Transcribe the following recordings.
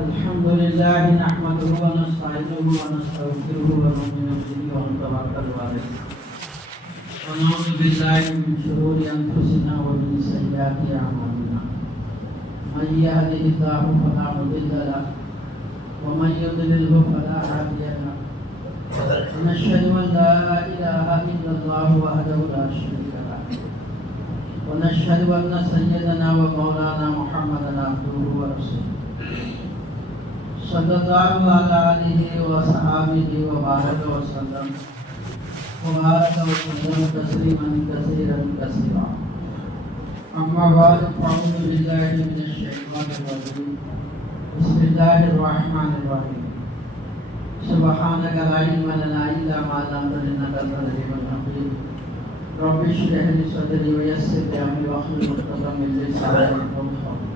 अल्हम्दुलिल्लाह नहमदुहु व नस्तईनुहु व नस्तगफिरुहु व नु'मिनु बिही व नतवक्कलु अलैहि व नऊज़ु बिल्लाहि मिन शुरूरि अनफुसिना व मिन सय्यिआति अअमालिना मन यहदिहिल्लाहु फला मुदिल्ल लहु व मन युद्लिलहु फला हादिय लहु व नशहदु अन ला इलाहा इल्लल्लाहु वहदहु ला शरीका लहु व नशहदु अन्न सय्यदना व मौलाना मुहम्मदन अब्दुहु व रसूलुहु सल्लल्लाहु अलैहि व सहाबिहि व बारक व सल्लम तस्लीमन कसीरन कसीरा अम्मा बाद फ़अऊज़ु बिल्लाहि मिनश शैतानिर रजीम बिस्मिल्लाहिर रहमानिर रहीम सुब्हानक ला इल्मा लना इल्ला मा अल्लमतना इन्नका अंतल अलीमुल हकीम रब्बि इश्रह ली सदरी व यस्सिर ली अमरी वहलुल उक़दतम मिन लिसानी यफ़क़हू क़ौली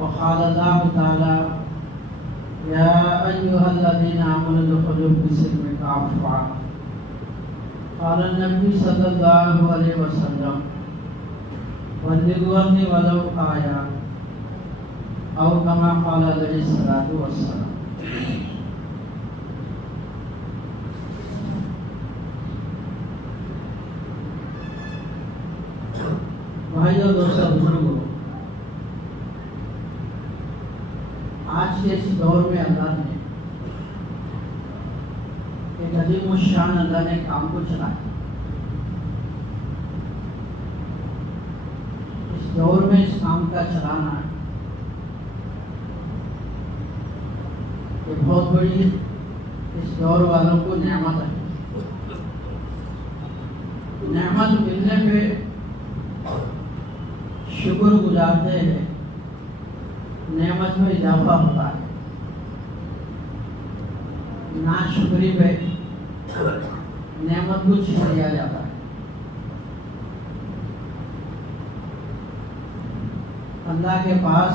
वक़ाल अल्लाहु तआला या अय्युहल्लज़ीना आमनू उदख़ुलू फ़िस्सिल्मि काफ़ा क़ाल नबी सल्लल्लाहु अलैहि वसल्लम बल्लिगू अन्नी वलौ आया औ कमा क़ाल अलैहि सलातु वस्सलाम। भाइयों दोस्तों बुजुर्गों, आज के इस दौर में अल्लाह ने एक अजीम शान अल्लाह ने काम को चलाया। इस दौर में इस काम का चलाना ये बहुत बड़ी इस दौर वालों को नेमत है। नेमत मिलने पे शुक्र गुजारते हैं, नेमत में इजाफा होता है। नाशुक्री पे नेमत को छीन लिया जाता है। अल्लाह के पास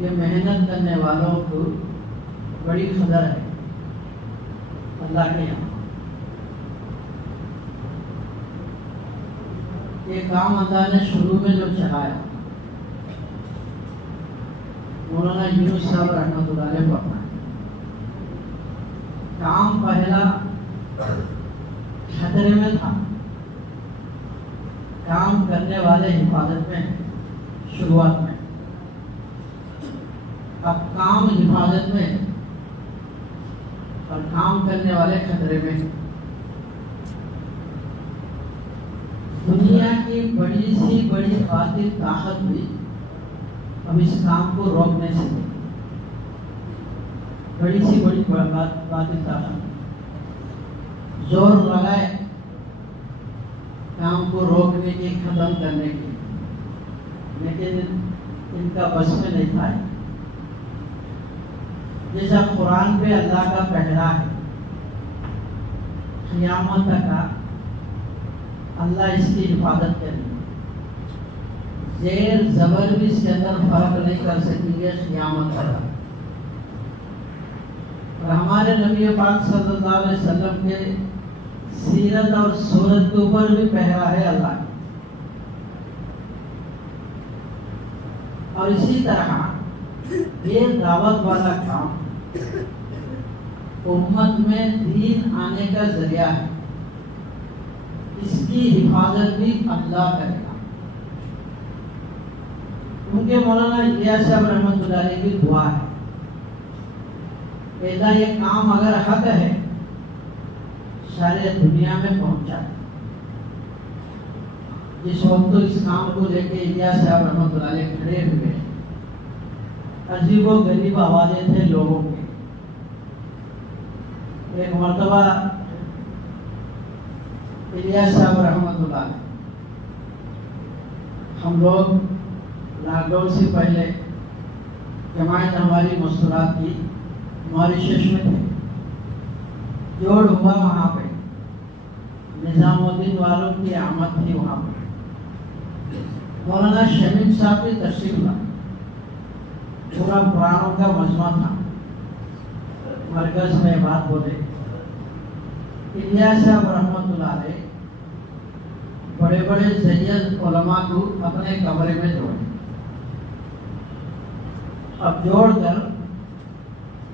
ये मेहनत करने वालों को बड़ी कदर है। अल्लाह के यहाँ ये काम अल्लाह ने शुरू में जो चलाया, मौलाना यूनुस साहब रहमतुल्लाह अलैह फरमाए, काम पहला खतरे में था, काम करने वाले हिफाजत में शुरुआत में, अब काम हिफाजत में और काम करने वाले खतरे में। दुनिया की बड़ी सी बड़ी बातिल ताकत भी अब इस काम को रोक नहीं सकती। बड़ी सी बड़ी बातिल ताकत जोर लगाए काम को रोकने की, खत्म करने की, लेकिन इनका बस में नहीं था। जैसा कुरान पे अल्लाह का पहरा है, क़यामत तक अल्लाह इसकी हिफाजत करेंगे। जेर जबर भी इसके अंदर फर्क नहीं कर सकेंगे क़यामत तक। और हमारे नबी पाक सल्लल्लाहु अलैहि वसल्लम के सीरत और सूरत के ऊपर भी पहरा है अल्लाह। और इसी तरह ये दावत वाला काम उम्मत में दीन आने का जरिया है, इसकी हिफाजत भी अल्लाह करेगा। उनके मौलाना इलियास साहब रहमतुल्लाह अलैह की दुआ है, ऐसा ये काम अगर हक है सारे दुनिया में पहुंचा। जिस वक्त तो इस काम को लेके इलियास साहब रहमतुल्लाह अलैह खड़े हुए, अजीबो गरीब आवाजें थे लोगों की। एक मर्तबा इलियास साहब रहमतुल्लाह अलैह, हम लोग लॉकडाउन से पहले जमायत हमारी मुस्तरात की मॉरिशस में थे, जोड़ हुआ वहाँ पे, निजामुद्दीन वालों की आमद थी वहाँ पे। मौलाना शमीम साहब की तशरीफ ला, पूरा पुरानों का मजमा था, मरकज में बात बोले। इलियास साहब रहमतुल्लाह अलैह बड़े बड़े सैयद उलमा को अपने कमरे में जोड़े। अब जोड़कर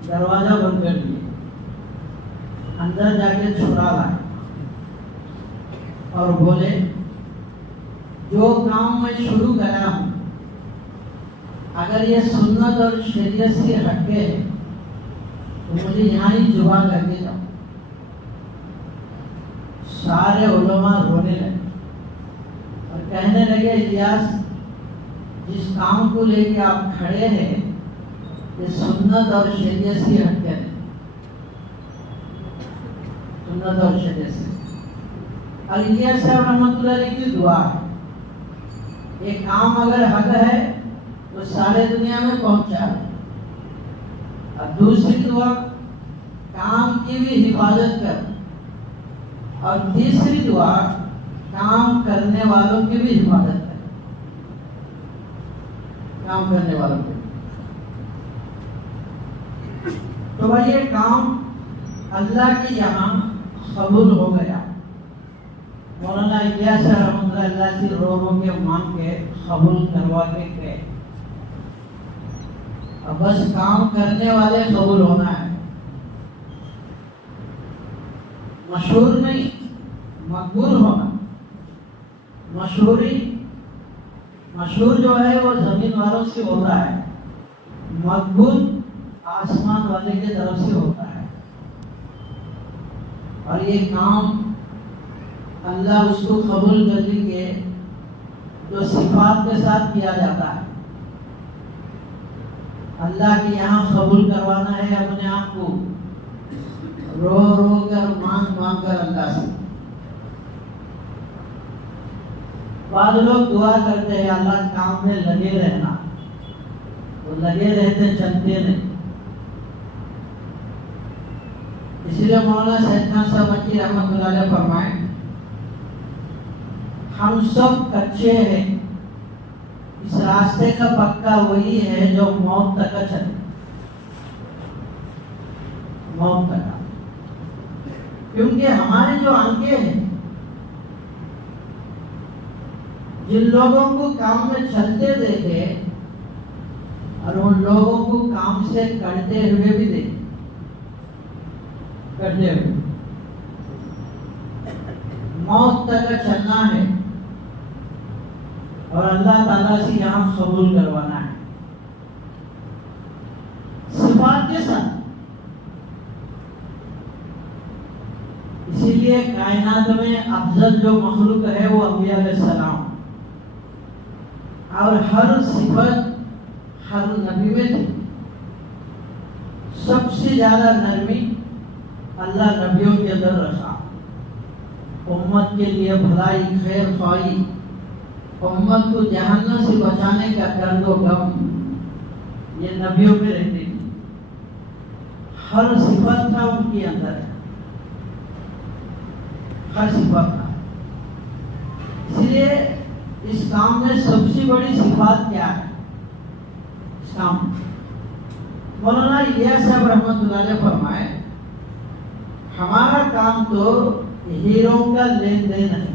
दरवाजा बंद कर दिए, अंदर जाके छुड़ा लाए और बोले जो काम मैं शुरू कराया हूं, अगर ये सुन्नत और शरीयत से हटके है तो मुझे यहाँ ही जुबा करके जाओ। सारे उलमा रोने लगे और कहने लगे इलियास, जिस काम को लेके आप खड़े हैं ये सुन्नत और शरीयत से हटके है, सुन्नत और शरीयत से। और इलियास साहब रहमतुल्लाह अलैह की दुआ है, ये काम अगर हक है तो सारे दुनिया में पहुंचा। और दूसरी दुआ, काम की भी हिफाजत कर। और तीसरी दुआ, काम करने वालों की भी हिफाजत कर, काम करने वालों की। तो भाई ये काम अल्लाह के यहाँ कबूल हो गया। मौलाना इलियास रहमतुल्लाह अलैह से रो रो के मांग के कबूल करवा के गए। अब बस काम करने वाले कबूल होना है, मशहूर नहीं, मकबूल होना। मशहूर जो है वो जमीन वालों से होता है, मकबूल आसमान वाले की तरफ से होता है। और ये काम अल्लाह उसको कबूल करने के जो सिफात के साथ किया जाता है। अल्लाह के यहाँ कबूल करवाना है अपने आप को, रो रो कर मांग मांग कर अल्लाह से। बाद लोग दुआ करते हैं अल्लाह काम में लगे रहना, वो लगे रहते चलते नहीं। इसलिए मौलाना सैयदना साहब मक्की रहमतुल्लाह अलैह फरमाए, हम सब कच्चे हैं, इस रास्ते का पक्का वही है जो मौत तक चले, मौत तक। क्योंकि हमारे जो अंके हैं, जिन लोगों को काम में चलते देखे और उन लोगों को काम से करते हुए भी देखे, करते हुए मौत तक चलना है और अल्लाह ताला से यहाँ कबूल करवाना है सिफात के साथ। इसीलिए कायनात में अफजल जो मखलूक है वो अंबिया अलैहिस्सलाम, और हर सिफत हर नबी में थी। सबसे ज्यादा नरमी अल्लाह नबियों के अंदर रखा, उम्मत के लिए भलाई खैर ख्वाही, उम्मत को जहन्नम से बचाने का दर्द व गम, ये नबियों में रहती थी। हर सिफत था उनके अंदर, हर सिफत था। इसलिए इस काम में सबसे बड़ी सिफात क्या है? इस काम मौलाना इलियास साहब रहमतुल्लाह अलैह फरमाए, हमारा काम तो हीरो का लेन देन है।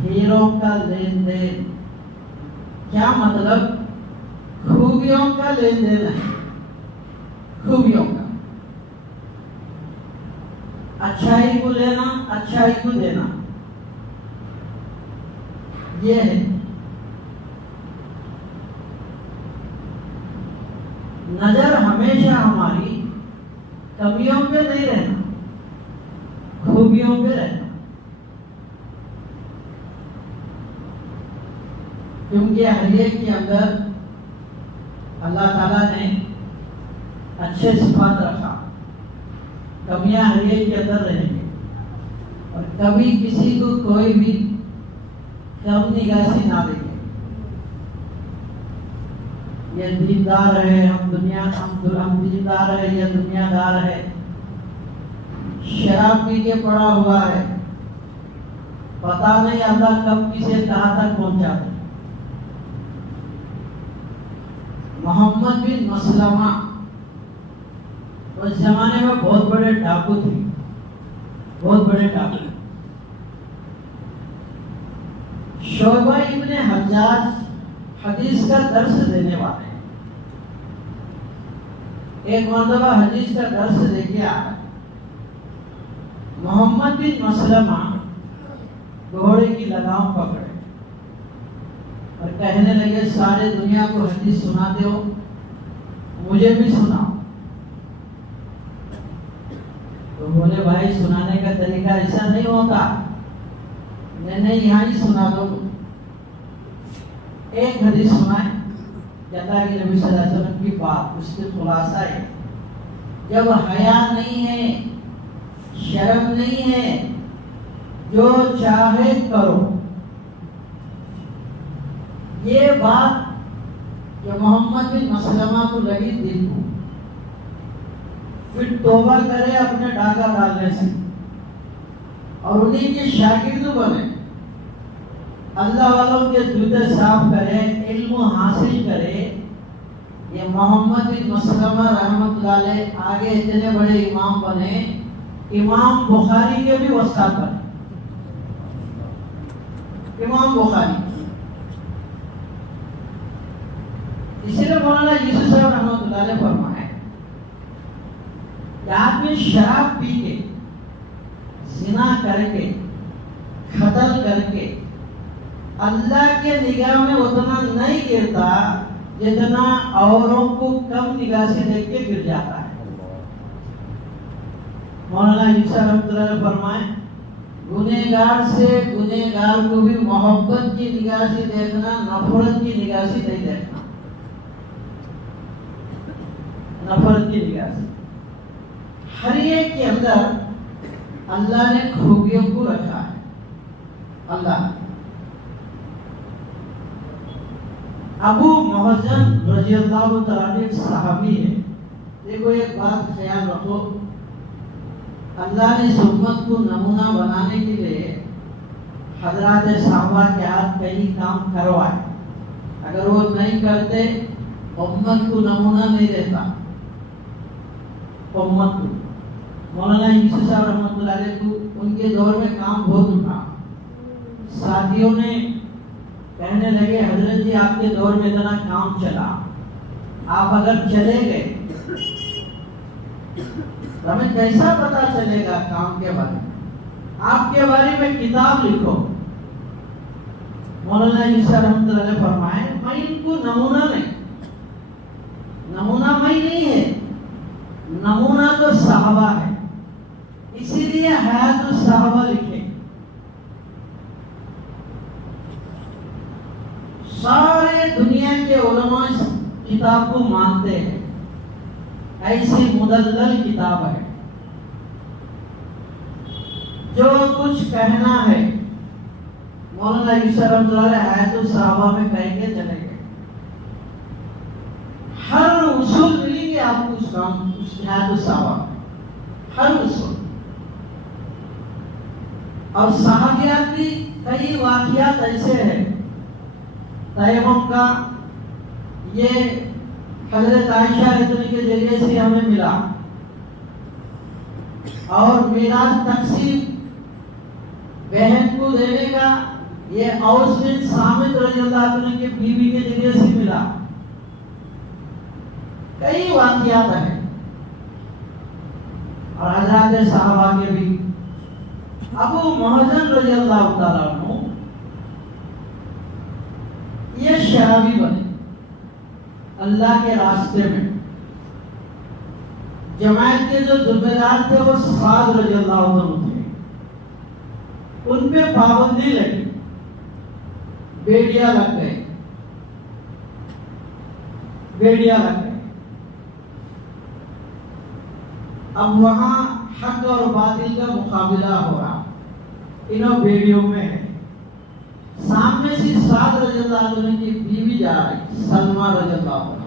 हीरो का लेन देन क्या मतलब? खूबियों का लेन देन है, खूबियों का, अच्छाई को लेना, अच्छाई को देना, ये है। नजर हमेशा हमारी कमियों पे नहीं रहना, खूबियों पे रहना। क्योंकि हर एक के अंदर अल्लाह ताला ने अच्छे सिफात रखा, कमियां हर एक के अंदर रहेंगी। और कभी किसी को कोई भी कम निगाह से ना देखे। ये दीनदार है, हम दीनदार है, ये दुनियादार है, शराब पी के पड़ा हुआ है, पता नहीं अल्लाह कब किसे कहां तक पहुंचा दे। मोहम्मद बिन मसलमा उस जमाने में बहुत बड़े डाकू थे, बहुत बड़े डाकू। शोबा इब्ने हज्जाज हदीस का दर्स देने वाले, एक मर्तबा हदीस का दर्स लेके आया। मोहम्मद बिन मसलमा घोड़े की लगाम पकड़े और कहने लगे, सारे दुनिया को हदीस सुनाते हो, मुझे भी सुनाओ। तो बोले, भाई सुनाने का तरीका ऐसा नहीं होता, नहीं यहाँ ही सुना दो। एक हदीस सुनाए जता कि नबी सल्लल्लाहु अलैहि वसल्लम की बात, उसके खुलासा है, जब हया नहीं है, शर्म नहीं है, जो चाहे करो। ये बात जो मोहम्मद बिन मसलमा को लगी दिल को, फिर तौबा करे अपने डाका डालने से और उन्हीं के शागिर्द बने, अल्लाह वालों के जूते साफ करे, इल्म हासिल करे। ये मोहम्मद बिन मसलमा रहमतुल्लाह अलैह आगे इतने बड़े इमाम बने, इमाम बुखारी के भी उस्ताद बने। इमाम बुखारी, इसीलिए मौलाना यूसुफ साहब रहमतुल्लाह अलैह फरमाए, आदमी शराब पी के, जिना करके, कत्ल करके अल्लाह के निगाह में उतना नहीं गिरता जितना औरों को कम निगाह से देख के गिर जाता है। मौलाना यूसुफ रहमतुल्लाह अलैह फरमाए, गुनहगार से गुनहगार को भी मोहब्बत की निगाह से देखना, नफरत की निगाह से नहीं देखना। नफरत की निगाह से हर एक के अंदर अल्लाह ने खूबियों को रखा है। अल्लाह अबू मुहज्जन रज़ियल्लाहु तआला अन्हु सहाबी है। देखो एक बात ख्याल रखो, अल्लाह ने इस उम्मत को नमूना बनाने के लिए हजरात सहाबा के हाथ कई काम करवाए। अगर वो नहीं करते उम्मत को नमूना नहीं देता। उम्मत को मौलाना यूसुफ साहब रहमतुल्लाह अलैह को उनके दौर में काम बहुत उठा। साथियों ने कहने लगे, हजरत जी आपके दौर में इतना काम चला, आप अगर चले गए तो हमें कैसा पता चलेगा काम के बारे में? आपके बारे में किताब लिखो। मौलाना यूसुफ रहमतुल्लाह अलैह फरमाए, मैं इनको नमूना नहीं, नमूना मैं नहीं है, नमूना तो सहाबा है, इसीलिए हयात सहाबा लिखे। सारे दुनिया के उलमा इस किताब को मानते हैं, ऐसी मुदल्लल किताब है। जो कुछ कहना है मौलाना यूसुफ रहमतुल्लाह अलैह हयात सहाबा में कह के चले गए। हर उसूल मिलेंगे आपको उस काम, उस हयात सहाबा में हर उसूल। और सहाबियात की कई वाक़ियात ऐसे हैं। तयम्मुम का ये हजरत आयशा रज़ियल्लाहु के जरिए से हमें मिला, और मीरास तकसीम बहन को देने का ये औस बिन सामित रज़ियल्लाहु की बीवी के जरिए से मिला। कई वाक़ियात हैं और हज़रात सहाबा के भी। अबू मुहज्जन रज़ियल्लाहु ताला अन्हु ये शराबी बने अल्लाह के रास्ते में। जमात के जो जिम्मेदार थे वो साद रज़ियल्लाहु अन्हु थे, उन पे पाबंदी लगी, बेड़ियां लग गए, बेड़ियां लग गए। अब वहां हक और बातिल का मुकाबला हो रहा, इन्हों बेड़ियों में है। सामने से साद रज़ियल्लाहु अन्हु की बीवी जा रही, सलमा रज़ियल्लाहु अन्हा,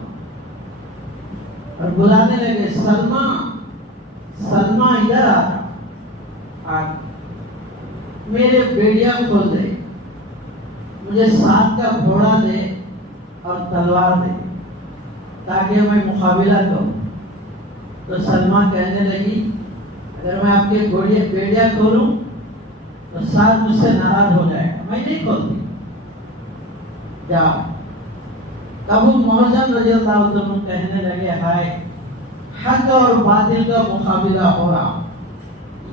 और बुलाने लगे, सलमा सलमा इधर आ, मेरे बेड़िया खोल दे, मुझे साथ का घोड़ा दे और तलवार दे ताकि मैं मुकाबला करूं। तो सलमा कहने लगी, अगर मैं आपके बेड़िया खोलूं तो साथ मुझसे नाराज हो जाएगा, मैं नहीं खोलती, जाओ। अबू मुहज्जन रज़ियल्लाहु अन्हु कहने लगे, हाय हक और बातिल का मुकाबला हो रहा।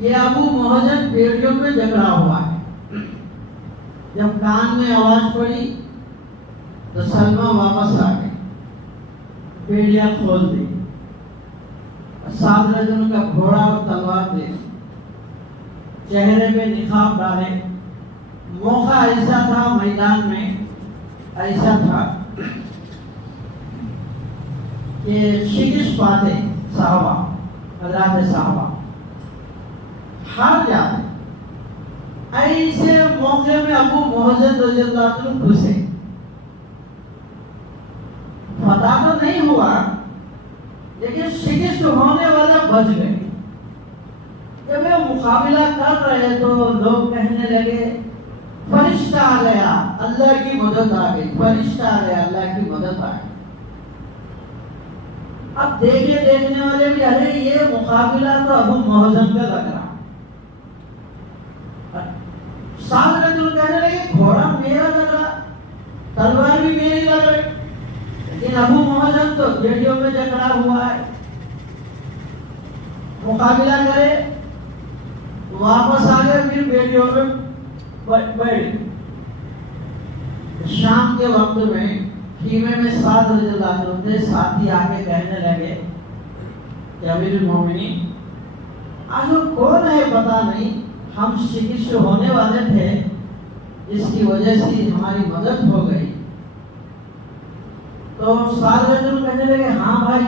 ये अबू मोहजन बेड़ियों में झगड़ा हुआ है। जब कान में आवाज पड़ी तो सलमा वापस आ गई, बेड़िया खोल दी, सात रजन का घोड़ा और तलवार दे, चेहरे पे निकाब डाले। मौका ऐसा था, मैदान में ऐसा था कि शिकस्त पाते साहबा, हजरात साहबा हार जाते। ऐसे मौके में अबू मोहजन रज़ियल्लाहु अन्हु घुसे। फतह तो नहीं हुआ, लेकिन शिकस्त होने वाला बच गए। जब वे मुकाबला कर रहे तो लोग कहने लगे फरिश्ता आ गया, अल्लाह की मदद आ गई, फरिश्ता आ गया, अल्लाह की मदद आ गई। अब देखने वाले भी अरे ये मुकाबला तो अबू मोहजन का लग रहा। सामने तो कहने लगे घोड़ा मेरा लग रहा, तलवार भी मेरी लग रही, लेकिन अबू मोहजन तो बेड़ियों में जकड़ा हुआ है। मुकाबला करे, वापस आ गए, फिर बेड़ियों में बैठ। शाम के वक्त में खीमे में साथ रज़ियल्लाहु अन्हु थे, साथी आके कहने लगे कि अमीरुल मोमिनीन, आज वो कौन है पता नहीं, हम शिकस्त होने वाले थे, जिसकी वजह से हमारी मदद हो गई। तो साथ रज़ियल्लाहु कहने लगे हाँ भाई,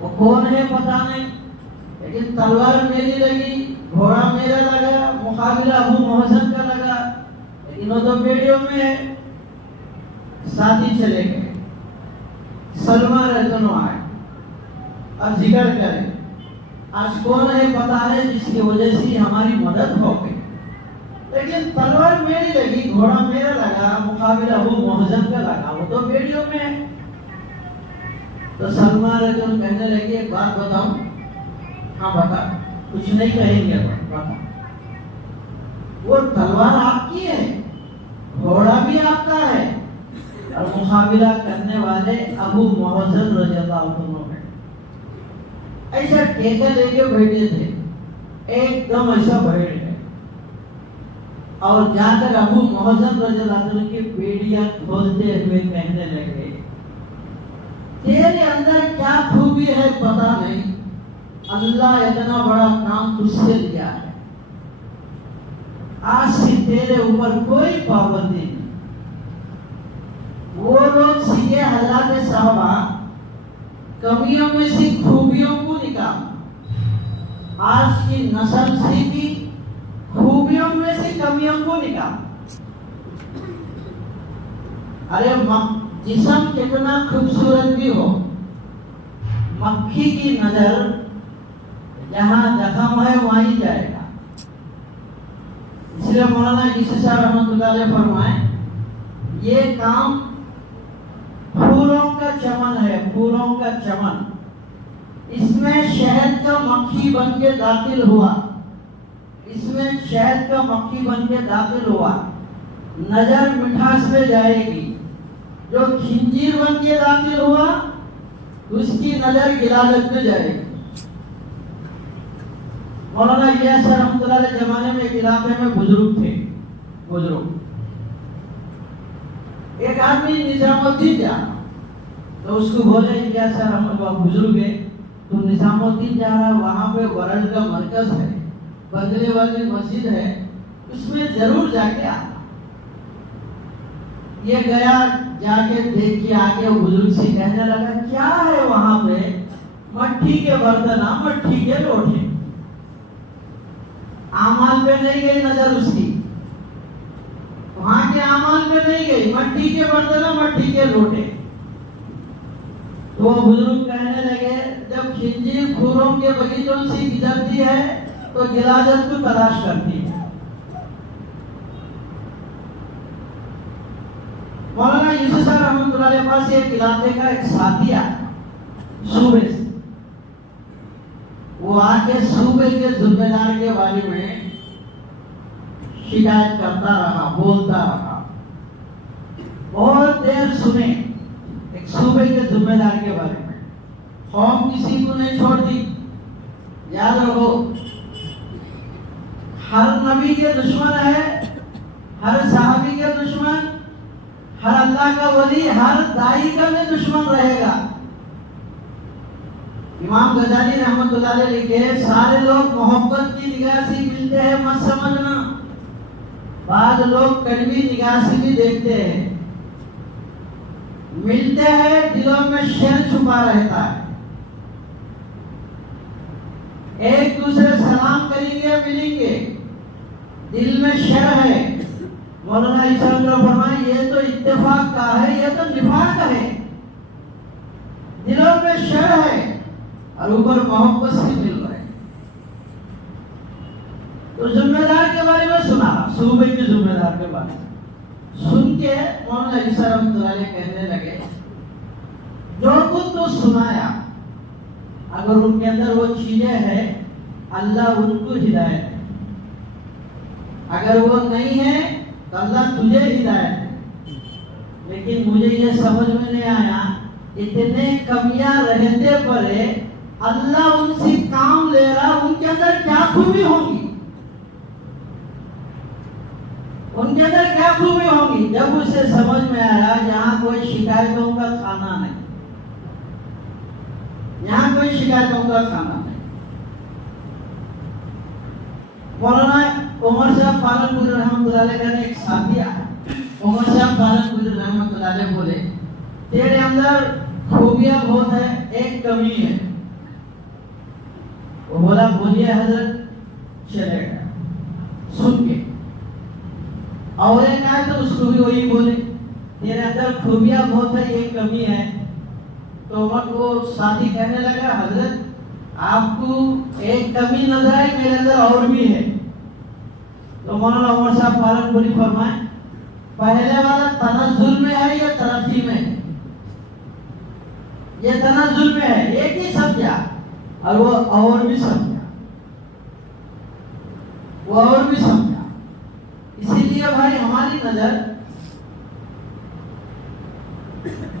वो कौन है पता नहीं, लेकिन तलवार मेरी लगी, घोड़ा मेरा लगा, मुकाबला अबू मोहजन का लगा, लेकिन वो तो बेड़ियों में है। साथी चले गए, सलमा रज़ियल्लाहु आए और जिक्र करे आज कौन है पता है, जिसकी वजह से हमारी मदद हो गई, लेकिन तलवार मेरी लगी, घोड़ा मेरा लगा, मुकाबला अबू मोहजन का लगा, वो तो बेड़ियों में है। तो सलमा रज़ियल्लाहु कहने लगी एक बात बताऊं? हाँ बता। कुछ नहीं कहेंगे, बता। वो तलवार आपकी है, घोड़ा भी आपका है, और मुकाबला करने वाले अबू मोहजन रज़ियल्लाहु अन्हु हैं। ऐसा टेका लेके बैठे थे, एकदम ऐसा बैठ गए और जाकर अबू मोहजन रज़ियल्लाहु अन्हु की बेड़ियां खोलते हुए कहने लगे तेरे अंदर क्या खूबी है पता नहीं, अल्लाह इतना बड़ा काम तुझसे लिया है, आज से तेरे ऊपर कोई पाबंदी नहीं। वो लोग सीधे हजरात साहबा कमियों में से खूबियों को निकाल, आज की नस्ल सीखी खूबियों में से कमियों को निकाल। अरे जिस्म कितना खूबसूरत भी हो, मक्खी की नजर जहां जख्म है वहीं जाएगा। इसलिए मौलाना ईसा रहमतुल्लाह अलैह फरमाए ये काम फूलों का चमन है, फूलों का चमन, इसमें शहद का मक्खी बन के दाखिल हुआ, इसमें शहद का मक्खी बन के दाखिल हुआ, नजर मिठास पे जाएगी। जो खिंजीर बन के दाखिल हुआ उसकी नजर गिलादत पे जाएगी। मौलाना इलियास रहमतुल्लाह अलैह जमाने में एक इलाके में बुजुर्ग थे, बुजुर्ग एक आदमी निजामुद्दीन जा, तो उसको बोले इलियास रहमतुल्लाह बुजुर्ग है, तो निजामुद्दीन जा रहा, वहां पे वर्ल्ड का मरकज है, बंगले वाली मस्जिद है, उसमें जरूर जाके आ। ये गया, जाके देख के आके वो बुजुर्ग से कहने लगा क्या है वहां पे? मट्टी के बर्तन, मट्टी के लोटे। आमाल पे नहीं गई नजर उसकी, वहां के आमाल पे नहीं गई, मट्टी के बर्तन, मट्टी के लोटे। तो बुजुर्ग कहने लगे जब खिंजीर फूलों के बगीचों से गुजरती है तो गिलादत को तलाश करती है। मौलाना यूसुफ रहमतुल्लाह अलैह पास एक इलाके का एक साथी आया सूबे से, वो आके सूबे के जिम्मेदार के बारे में शिकायत करता रहा, बोलता रहा, बहुत देर सुने एक सूबे के जिम्मेदार के बारे में, कौम किसी को नहीं छोड़ती। याद रखो, हर नबी के दुश्मन है, हर सहाबी के दुश्मन, हर अल्लाह का वली, हर दाई का भी दुश्मन रहेगा। इमाम गजाली रहमतुल्लाह अलैह लिखे, सारे लोग मोहब्बत की निगाह से मिलते हैं, मत समझना। बाद लोग कड़वी निगाह से भी देखते हैं। मिलते हैं, दिलों में शर छुपा रहता है। एक दूसरे सलाम करेंगे, मिलेंगे, दिल में शर है। मौलाना इशाक फरमाए, ये तो इत्तेफाक का है, ये तो निफाक है। दिलों में शर है और ऊपर मोहब्बत से मिल रहे हैं। तो जिम्मेदार के बारे में सुना, सूबे के जिम्मेदार के बारे में सुन के मौलाना इशाक कहने लगे, जो कुछ तो सुनाया, अगर उनके अंदर वो चीजें हैं, अल्लाह उनको हिदायत है। अगर वो नहीं है तो अल्लाह तुझे हिदायत है। लेकिन मुझे ये समझ में नहीं आया, इतने कमियां रहते पर अल्लाह उनसे काम ले रहा, उनके अंदर क्या खूबी होगी? उनके अंदर क्या खूबी होगी? जब उसे समझ में आया, यहाँ कोई शिकायतों का खाना नहीं, यहाँ कोई शिकायतों का खाना नहीं। मौलाना उमर साहब पालनपुर रहमतुल्लाह अलैह का एक साथी आया। उमर साहब पालनपुर रहमतुल्लाह अलैह बोले, तेरे अंदर खूबियां बहुत है, एक कमी है। वो बोला, बोलिए हजरत। चलेगा सुन के, और एक आए तो उसको भी वही बोले, तेरे अंदर खूबियां बहुत है, एक कमी है। तो वो साथी कहने लगा, हजरत आपको एक कमी नजर आई, मेरे अंदर और भी है। तो मौलाना उमर साहब पालनपुरी फरमाए, पहले वाला तनज़्ज़ुल में है या तरक्की में है? ये तनज़्ज़ुल में है, एक ही समझा और वो और भी समझा, वो और भी समझा। इसीलिए भाई हमारी नजर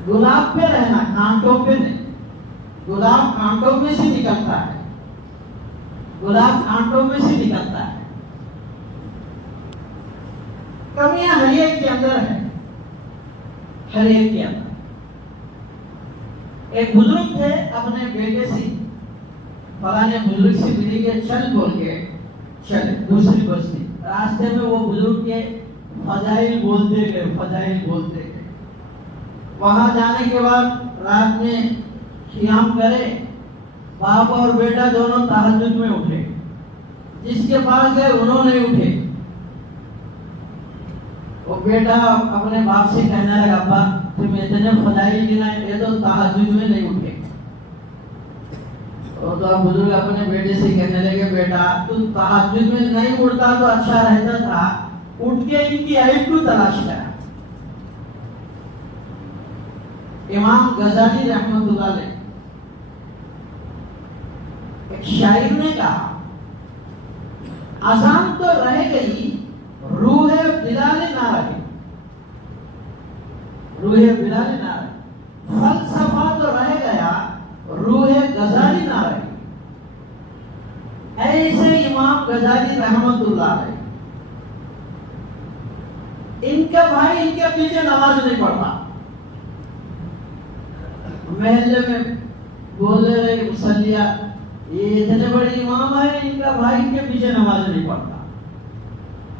गुलाब पे रहना, कांटों पे नहीं। गुलाब कांटों में से निकलता है, गुलाब कांटों में से निकलता है। कमियां हर एक के अंदर है, हर एक के अंदर। एक बुजुर्ग थे, अपने बेटे से फलाने बुजुर्ग से मिली के चल बोल के चले दूसरी बस्ती। रास्ते में वो बुजुर्ग के फजाइल बोलते गए, फजाइल बोलते गए। वहां जाने के बाद रात में क़ियाम करे, बाप और बेटा दोनों तहज्जुद में उठे। जिसके पास गए उन्होंने उठे। वो बेटा अपने बाप से कहने लगा, अब्बा तुम इतने फजाइल गिनाए, ये तो तहज्जुद में नहीं उठे। तो बुजुर्ग अपने बेटे से कहने लगे, बेटा तू तहज्जुद में नहीं उठता तो अच्छा रहता था, उठ के इनकी ऐब को तलाश करा। इमाम गजाली रहमतुल्लाह अलैह एक शायर ने कहा, अज़ान तो रह गई, रूह बिलाल ना रही। रूह बिलाल ना रही। फलसफा तो रह गया, रूह गजाली ना रही। ऐसे इमाम गजाली रहमतुल्लाह अलैह, इनका भाई इनके पीछे नमाज नहीं पढ़ता। महल्ले में बोल रहे मुसल्लिया, ये इतने बड़े इमाम है, इनका भाई इनके पीछे नमाज नहीं पढ़ता।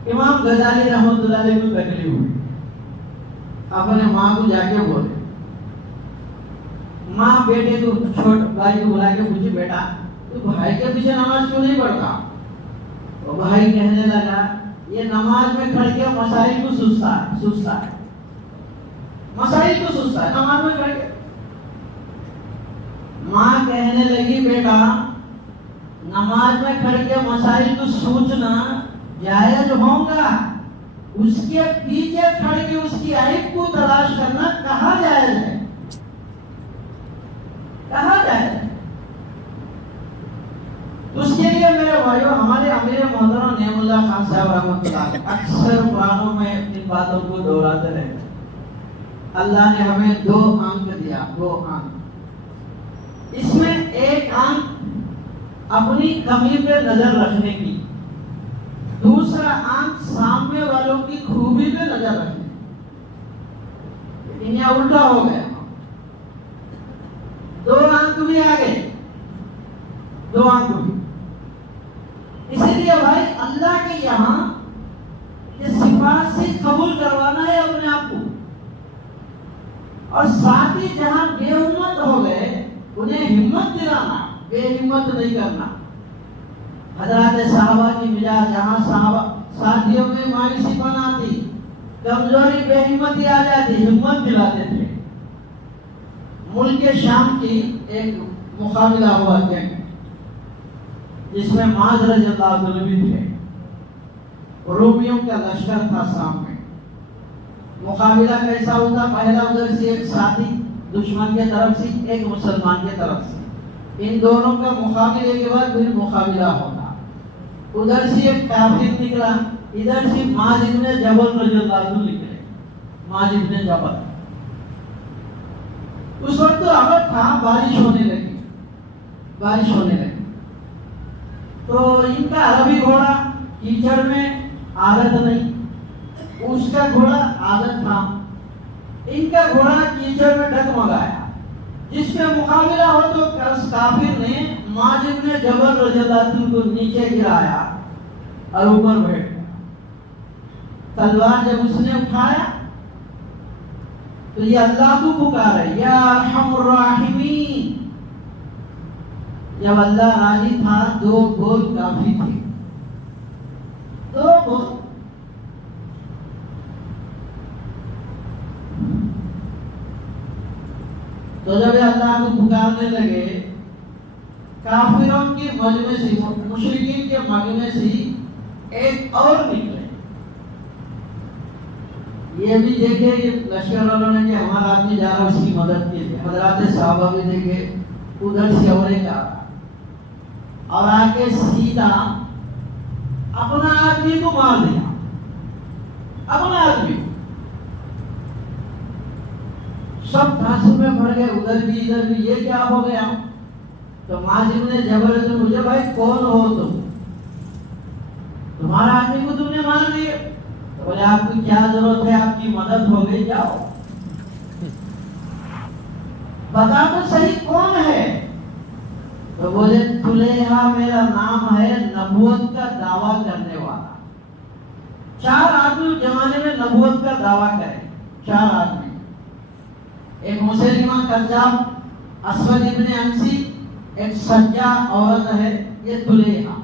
इमाम गजाली रहमतुल्लाह अलैह को तकलीफ हुई, अपने माँ को जाके बोले। माँ बेटे को, छोटे भाई को बुला के पूछी, बेटा तू भाई के पीछे नमाज क्यों नहीं पढ़ता? तो भाई कहने लगा, ये नमाज में खड़ के मसाइल को सुस्ता है, मसाइल को सुस्ता है नमाज में खड़ के। माँ कहने लगी, बेटा नमाज में खड़ के मसाइल को सोचना जायज होगा, उसके पीछे खड़ के उसकी ऐब को तलाश करना कहाँ जायज है? कहाँ जायज है? उसके लिए मेरे भाइयों, हमारे अमीर मोहतरम नेमुल्लाह खान साहब रहमतुल्लाह अक्सर कुरानों में इन बातों को दोहराते रहते। अल्लाह ने हमें 2 अंक दिया, 2 अंक। इसमें आंख अपनी कमी पे नजर रखने की, दूसरा आंख सामने वालों की खूबी पे नजर रखने की। लेकिन यह उल्टा हो गया, दो आंख भी आ गए, दो आंख भी। इसीलिए भाई अल्लाह के यहाँ ये सिफात से कबूल करवाना है अपने आप को, और साथ ही जहां बेहिम्मत हो गए उन्हें हिम्मत दिलाना, बेहिम्मत नहीं करना। हजरत साहबा की मिजाज, जहां साहबा साथियों में मायूसी बनाती, कमजोरी बेहिम्मती आ जाती, हिम्मत दिलाते थे। मुल्क शाम की एक मुकाबला हुआ जंग, जिसमें माज रज़ियल्लाहु अन्हु भी थे, रोमियों का लश्कर था सामने। मुकाबला कैसा होता, पहला उधर से एक साथी दुश्मन के तरफ से, एक मुसलमान के तरफ से, इन दोनों का मुकाबले के बाद फिर मुकाबला होता। उधर से एक काफिर निकला, इधर से माज इब्ने जबल रज़ियल्लाहु अन्हु निकले, माज इब्ने जबल। उस वक्त तो अवध था, बारिश होने लगी, बारिश होने लगी। तो इनका अरबी घोड़ा कीचड़ में आदत नहीं, उसका घोड़ा आदत था। इनका घोड़ा कीचड़ में डगमगाया, जिसके मुकाबला हो तो काफिर ने माज इब्ने जबल रज़ियल्लाहु अन्हु को नीचे गिराया और ऊपर बैठ गया। तलवार जब उसने उठाया तो ये अल्लाह को पुकारे, या अरहमुर राहिमीन। जब अल्लाह राजी था, दो बोल काफी थे, दो बोल। तो जब अल्लाह को पुकारने लगे, काफिरों की मजमे से, मुशरिकीन के मजमे से एक और निकले। ये भी देखे कि लश्कर वालों ने कि हमारा आदमी जा रहा है, उसकी मदद के लिए। हजरत साहबा भी देखे, उधर से और एक और आके सीधा अपना आदमी को मार दिया, अपना आदमी। सब तासुब में पड़ गए, उधर भी इधर भी, ये क्या हो गया। तो माजिब ने जबरदस्ती मुझे, भाई कौन हो तुम, तुम्हारा आदमी को तुमने मार दिया। तो बोले आपकी क्या जरूरत है, आपकी मदद हो गई, जाओ बता तो सही कौन है। तो बोले तुलेहा मेरा नाम है, नबूवत का दावा करने वाला। चार आदमी जमाने में नबूवत का दावा करे, चार आदमी। एक मुसलिमा कज्जाब असवद इब्ने अंसी, एक सज्जा औरत है ये तुलेहा।